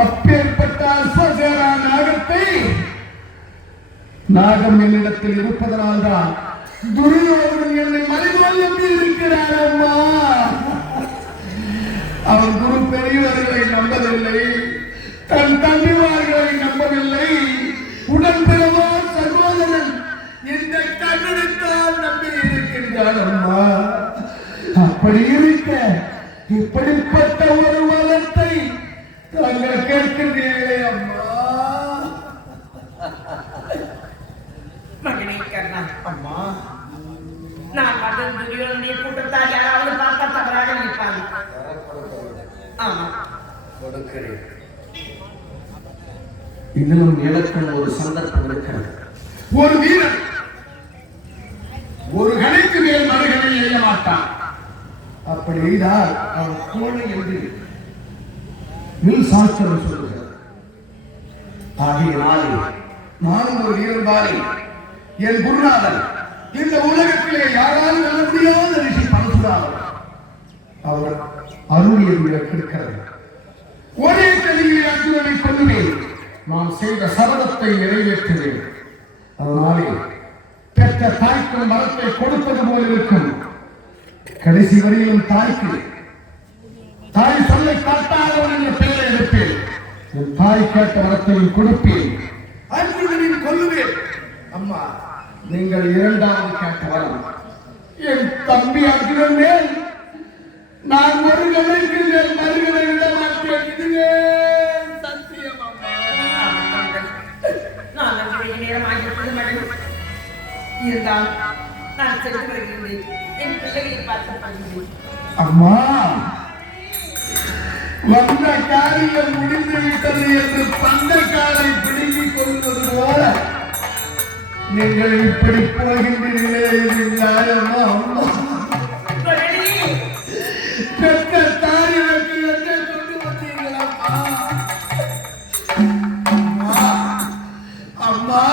அப்பேற்பட்ட அஸ்வசேனா நாகத்தை நாகம் என்னிடத்தில் இருப்பதனால் தான் துரியோதனன் என்னை மறைவால் நம்பி இருக்கிறார். அம்மா, அவன் குரு பெரியவர்களை நம்பவில்லை, தன் தம்பிமார்களை நம்பவில்லை, உடன்பிறவா சகோதரன் இந்த கண்ணனைத்தான் நம்பி இருக்கின்றான். அம்மா, அப்படி இருக்க இப்படிப்பட்ட ஒரு வளத்தை தாங்கள் கேட்கின்றீர்களே அம்மா. மகனே கர்ணா, அம்மா, நான் மகன் துரியோதனுடைய கூட்டத்தால் யாராவது பார்த்தா தவறாக நினைப்பாங்க. ஆமா, கொடுக்கிறேன். இன்னும் எனக்கும் ஒரு சந்தர்ப்பம் இருக்கிறது. ஒரு வீரன் ஒரு கணைக்கு மேல் மறுகணை எய்ய மாட்டான். அப்படி எய்தால் அவன் கோழை என்று சாஸ்திரம் சொல்லுகிறது. ஆகியனாலே நானும் ஒரு வீரன் பாரி. என் குருநாதன் இந்த உலகத்திலே யாராலும் வெல்ல முடியாத ரிஷி பரசுராமர் அவர் அருளியது இருக்கிறது. ஒரே கலியிலே அர்ஜுனனை கொல்லுவேன், நான் செய்த சபதத்தை நிறைவேற்றுவேன். அதனாலே பெற்ற தாய்க்கு மரத்தை கொடுப்பது போல் இருக்கும். கடைசி வரையிலும் தாய்க்கு தாய் சொல்லை காட்டாதவன் என்ற பெயரை எடுப்பேன். என் தாய் கேட்ட மரத்தையும் கொடுப்பேன், அர்ஜுனனையும் கொல்லுவேன். அம்மா, நீங்கள் இரண்டாவது கேட்ட வரம் என் தம்பி அர்ஜுனன் மேல் நான் ஒரு கலைக்கு மேல் மறுகளை விட மாட்டேன். இதுவே சத்தியம். அம்மா, நான் அன்றைய நேரமாகிவிட்டது மகன். இருந்தால் நான் சென்று வருகின்றேன். என் பிள்ளைகளை பார்த்து பகிர்ந்தேன். அம்மா, வந்த காரியம் முடிந்து விட்டது என்று பந்த காலை பிடுங்கிக் கொள்வது போல நீங்கள் இப்படி போகின்றீர்களே, இது நியாயமா? அம்மா, பெற்ற தாரியனுக்கு என்ன கொண்டு வந்தீங்களா? அம்மா,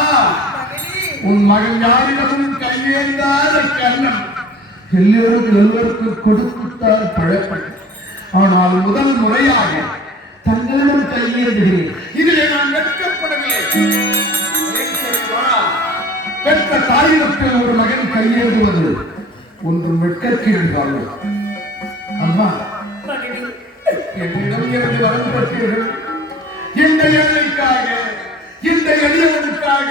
உன் மகன் யாரிடமும் கையேந்தாத கண்ணன் எல்லோருக்கும் கொடுத்தால் பழப்பட்டு, ஆனால் முதல் முறையாக தங்களிடம் கையேந்துகிறேன். இதிலே நான் வெட்கப்படவில்லை. பெற்ற தாயிடத்தில் ஒரு மகன் கையேந்துவது ஒன்றும் வெட்கக்கேடு. அம்மா, என்னிடம் இருந்து வரம் பெற்றீர்கள். இந்த ஏழைக்காக, இந்த எளியவனுக்காக,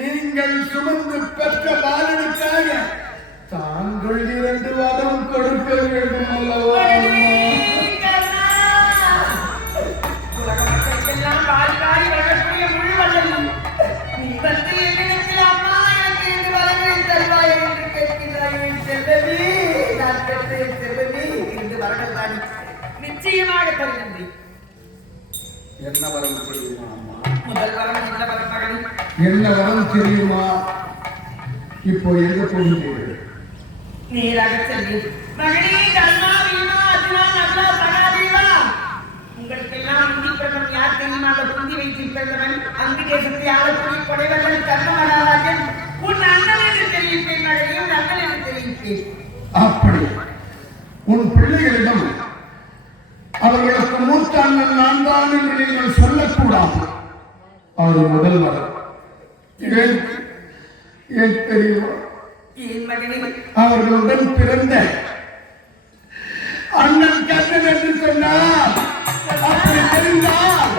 நீங்கள் சுமந்து பெற்ற பாலனுக்காக தாங்கள் 2 வரம் கொடுக்க வேண்டும் அல்லவா? உலக மக்களுக்கெல்லாம் வாரி வாரி வழங்கக்கூடிய முழுவதும் நீ வந்து என்னிடத்தில் அம்மா எனக்கு இந்த வரங்களை தருவாய் என்று கேட்கிறாய். என் செல்வமே, நான் பெற்ற என் செல்வமே, இந்த வரங்கள் தான் நிச்சயமாக தருகின்றேன். என்ன வரம் தெரியுமா அம்மா? முதல் வரம் என்ன வரம் மகன்? என்ன வரம் தெரியுமா? இப்போ எங்க போகிறீர்கள்? நேராக செல்வி. மகனே கர்ணா, வீணா, அர்ஜுனா, நகுலா, சகாதேவா, உங்களுக்கெல்லாம் இந்தி பிரதமன் யார் தெரியுமா? அந்த குந்தி வயிற்றில் பிறந்தவன், அங்கு தேசத்தை ஆளக்கூடிய கொடைவர்கள் கர்ண மகாராஜன். உன் அண்ணன் என்று தெரிவிப்பேன் மகனே, உன் அண்ணன் என்று தெரிவிப்பேன். அப்படி உன் பிள்ளைகளிடம் அவர்களுக்கு மூத்த அண்ணன் நான் தான் என்று நீங்கள் சொல்லக்கூடாது. அது முதல் வரம். ஏன் தெரியுமா? என் மகனே, அவர்களுடன் பிறந்த அண்ணன் கண்ணன் என்று சொன்னார். அப்படி தெரிந்தால்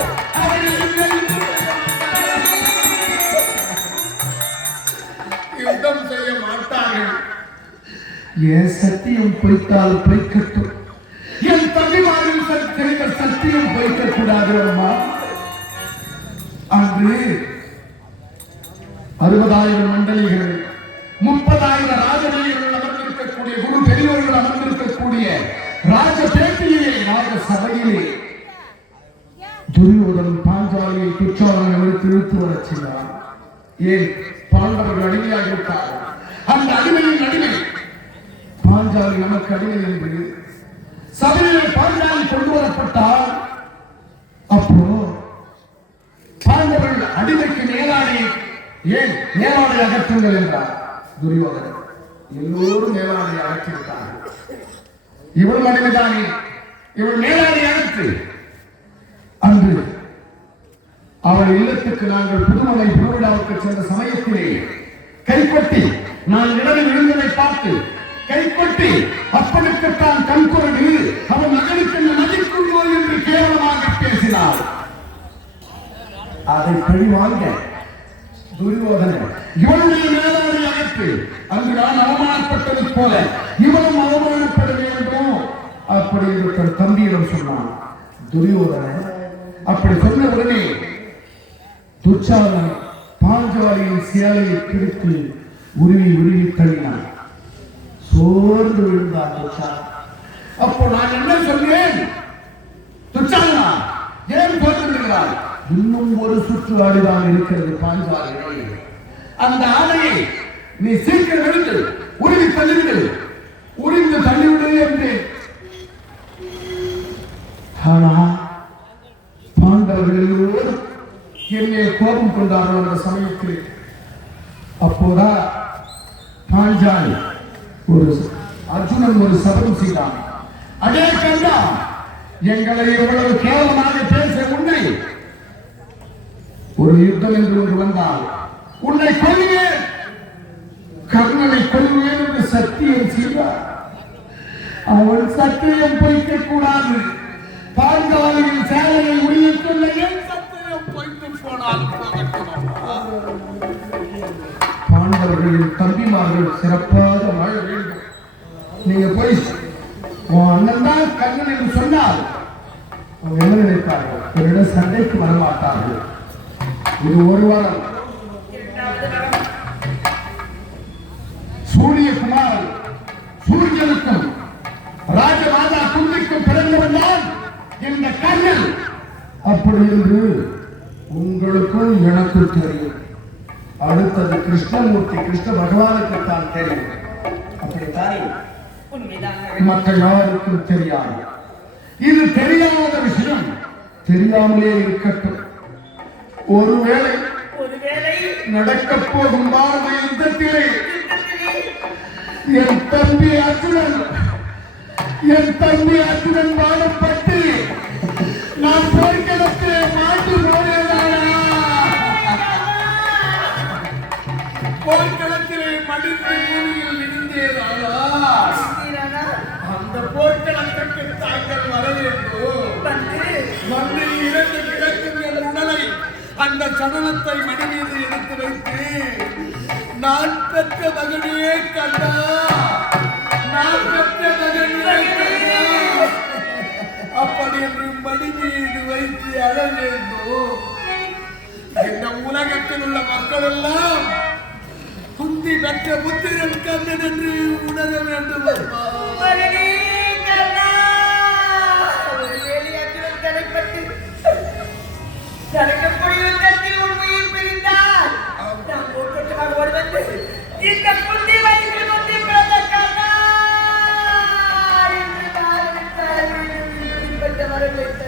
யுத்தம் செய்ய மாட்டார்கள். என் சத்தியம் பொய்த்தால் பொய்க்கட்டும், என் தம்பிமாரின் சத்தியம் பொய்க்கக்கூடாது. அம்மா, அன்று 60,000 மண்டலிகள், 30,000 ராஜநீதிகள் அமர்ந்திருக்கக்கூடிய, குரு பெரியவர்கள் அமர்ந்திருக்கக்கூடிய ராஜ பேட்டியிலே, ராஜ சபையிலே துரியோதனன் பாஞ்சாலியை துச்சாதனை இழுத்து வரச் செய்தார். ஏன்? பாண்டவர்கள் அடிமையாக இருக்கார். அந்த அடிமையின் அடிமை பாஞ்சாலி நமக்கு அடிமை என்று சபையிலே பாஞ்சாலி கொண்டு வரப்பட்டால், அப்போ பாண்டவர்கள் அடிமைக்கு மேலாடை, ஏன் மேலாடை அகற்றுங்கள் என்றார். துரியோதனன் எல்லோரும் மேலாளை அழைத்துவிட்டார். இவள் மனைவிதானே, இவள் மேலாளை அழைத்து அன்று அவள் இல்லத்துக்கு நாங்கள் புதுமலை புதுவிழாவுக்கு சென்ற சமயத்திலே கைப்பற்றி நான் இடரில் விழுந்ததை பார்த்து கைப்பற்றி அப்பனுக்குத்தான் கண்குரடு அவன் மகனுக்கு மதிக்குள்ளோ என்று கேவலமாக பேசினாள். அதை பழிவாங்க துரியோதனன் இவனுடைய மேலாளை அழைத்து அங்கு நான் அவமானப்பட்டது போல இவனும் அவமானப்பட வேண்டும் அப்படி என்று தன் தம்பியிடம் சொன்னான். துரியோதனன் அப்படி சொன்ன உடனே துச்சாதனன் பாஞ்சாலியின் சேலையை பிடித்து உருவி தள்ளினான். சோர்ந்து விழுந்தான் துச்சாதனன். அப்போ நான் என்ன சொன்னேன்? துச்சாதனா, ஏன் சோர்ந்து விடுகிறாய்? இன்னும் ஒரு சுற்று ஆடுதான் இருக்கிறது பாஞ்சாலி. அந்த ஆணையை நீ சீக்கிரம் எடுத்து உருவி தள்ளிவிடு, உரிந்து தள்ளிவிடு என்று. ஆனா பாண்டவர்கள் எல்லோரும் என்னை கோபம் கொண்டார்கள் அந்த சமயத்தில். அப்போதா பாஞ்சாலி அர்ஜுனன் ஒரு சபதம் செய்தான். அடே கண்ணா, எங்களை எவ்வளவு கேவலமாக பேச உன்னை ஒரு யுத்தம் என்று ஒன்று வந்தால் உன்னை கொல்லுவேன், கர்ணனை கொல்லுவேன் என்று சத்தியம் செய்தார். அவன் சத்தியம் பொய்க்க கூடாது. பாஞ்சாலியின் சேலையை உரிய சொல்ல என் சத்தியம் பொய்த்து போனால் பாண்டவர்களின் தம்பிமார்கள் சிறப்பாக வாழ வேண்டும். நீங்க போய் உன் அண்ணன் தான் கண்ணன் என்று சொன்னால் அவங்க என்ன நினைப்பார்கள்? என்னிடம் சண்டைக்கு வரமாட்டார்கள். இது ஒரு வாரம். சூரியகுமார் சூரியனுக்கும் ராஜராஜா குந்திக்கும் பிறந்தவன் தான் இந்த கண்ணன். அப்படி என்று உங்களுக்கும் எனக்கும் தெரியும். அடுத்தது கிருஷ்ணமூர்த்தி கிருஷ்ண பகவானுக்கு தான் தெரியும். அப்படித்தானே மக்கள் யாருக்கும் தெரியாது. இது தெரியாத விஷயம் தெரியாமலே இருக்கட்டும். ஒருவேளை நடக்கப் போகும் பாரத யுத்தத்திலே என் தம்பி அர்ஜுனன் வாழப்பட்டு நான் போர்க்களத்திலே மாட்டி போனேனானா, போர்க்களத்திலே மடிந்து பூமியில் விழுந்தேனானா, அந்த போர்க்களத்திற்கு தாங்கள் வர வேண்டும். வந்து இறந்து கிடக்கும் என் உடலை அந்த சடலத்தை மடி மீது எடுத்து வைத்து நான் பெற்ற மகனே கண்டா, நான் பெற்ற மகனே கண்டா அப்படி என்று மடி மீது வைத்து அழ வேண்டும். இந்த உலகத்தில் உள்ள மக்கள் எல்லாம் குந்தி பெற்ற புத்திரன் கண்ணன் என்று உணர வேண்டும். இந்த புத்தி வைத்து புத்தி பிறந்த கண்ணா என்று வரவேற்று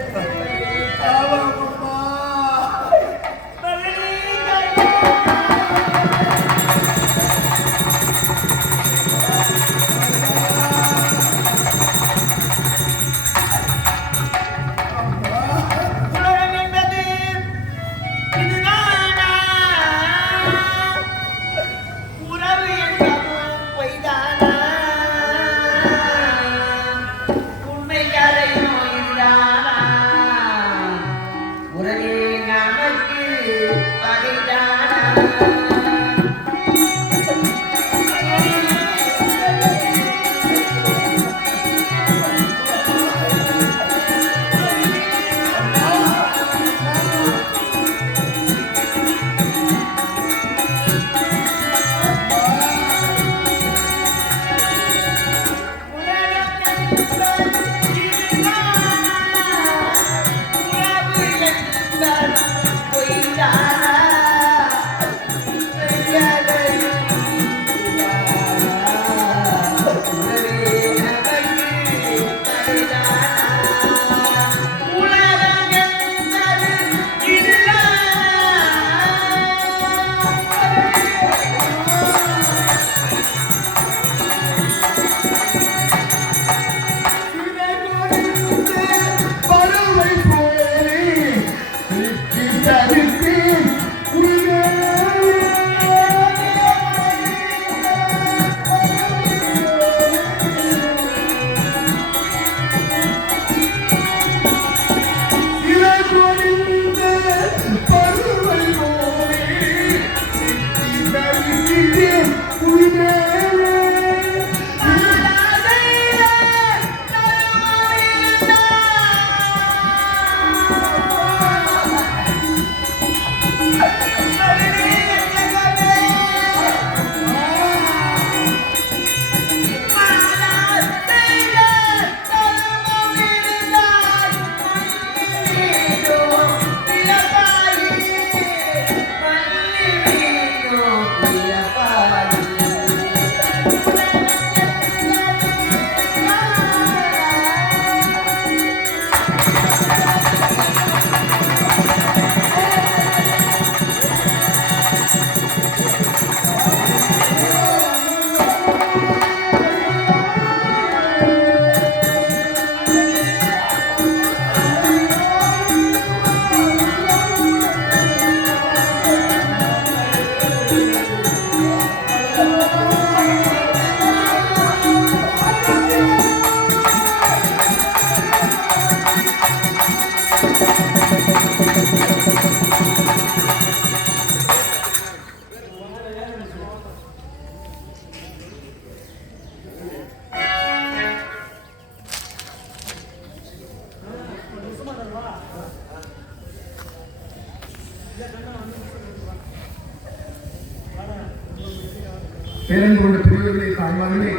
பேரன்பு கொண்ட பெரியவர்களே, தாய்மார்களே,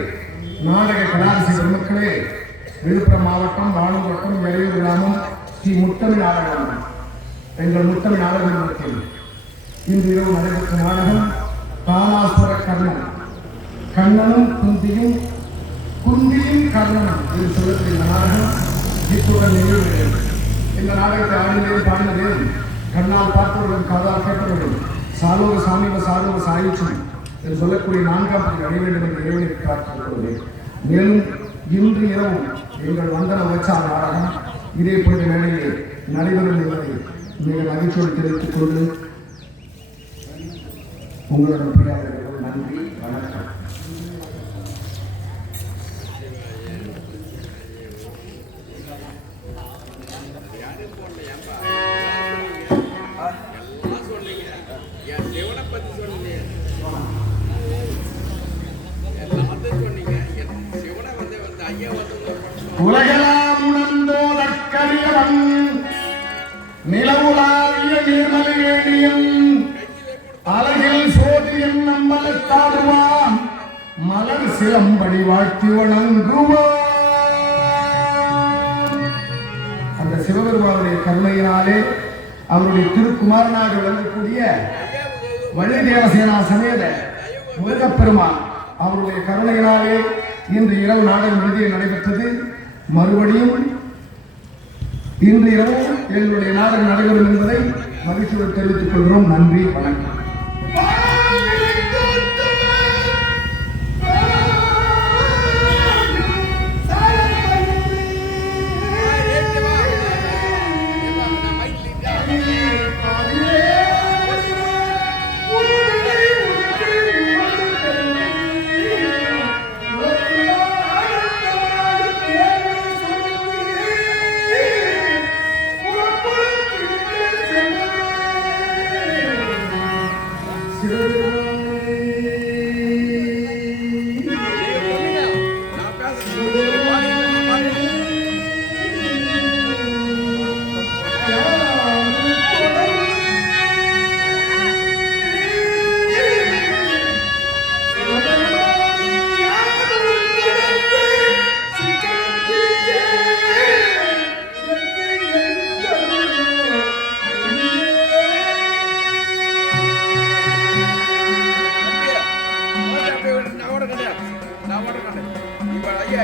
நாடக கலாரசி பெருமக்களே, விழுப்புரம் மாவட்டம் வாழும் வட்டம் எறையூர் கிராமம் ஸ்ரீ முத்தமிழ் நாடகம் எங்கள் முத்தமிழ் நாடக நிறுவனத்தில் இன்று இரவு நடைபெற்ற நாடகம் தானாசுர கர்ணன். கண்ணனும் குந்தியும் குந்தியும் கர்ணனும் என்று சொல்லக்கூடிய இந்த நாடகம் இத்துடன் நிகழ்வுகிறது. இந்த நாடகத்தை ஆடினேன் பாடினதேன் கண்ணால் பார்த்தவர்களும் காதால் கேட்டவர்களும் சாலோக சாமிவ சாலோக சாயுச்சும் என்று சொல்லக்கூடிய 4ஆம் பகுதி அடைய வேண்டும் என்று இறைவனை பார்க்கிறது. மேலும் இன்று இரவும் எங்கள் வந்தன உற்சாக நாடகம் இதே போன்ற வேளையிலே நடைபெறும் என்பதை மிக மகிழ்ச்சியோடு தெரிவித்துக் கொண்டு உங்களுடன் பிரியாளர்கள் நன்றி, வணக்கம். உலகெல்லாம் உணர்ந்தோதற்கரியவன் நிலவுலாவிய நீர்மலைவேணியன் அழகில் சோதியன் நம்மளுத்தாடுவான் மலர் சிலம்படி வாழ்த்தி வணங்குவான். அந்த சிவபெருமானுடைய கருணையினாலே அவருடைய திருக்குமாரனாக விளங்கக்கூடிய வள்ளி தேவசேனா சமேத முருகப்பெருமான் அவருடைய கருணையினாலே இன்று இரவு நாடகம் இறுதியை நடைபெற்றது. மறுபடியும் இன்று இரவு எங்களுடைய நாடகம் நடைபெறும் என்பதை மகிழ்ச்சியோடு தெரிவித்துக் கொள்கிறோம். நன்றி, வணக்கம். நான் ஓட கண்டேன். இவன் ஐயா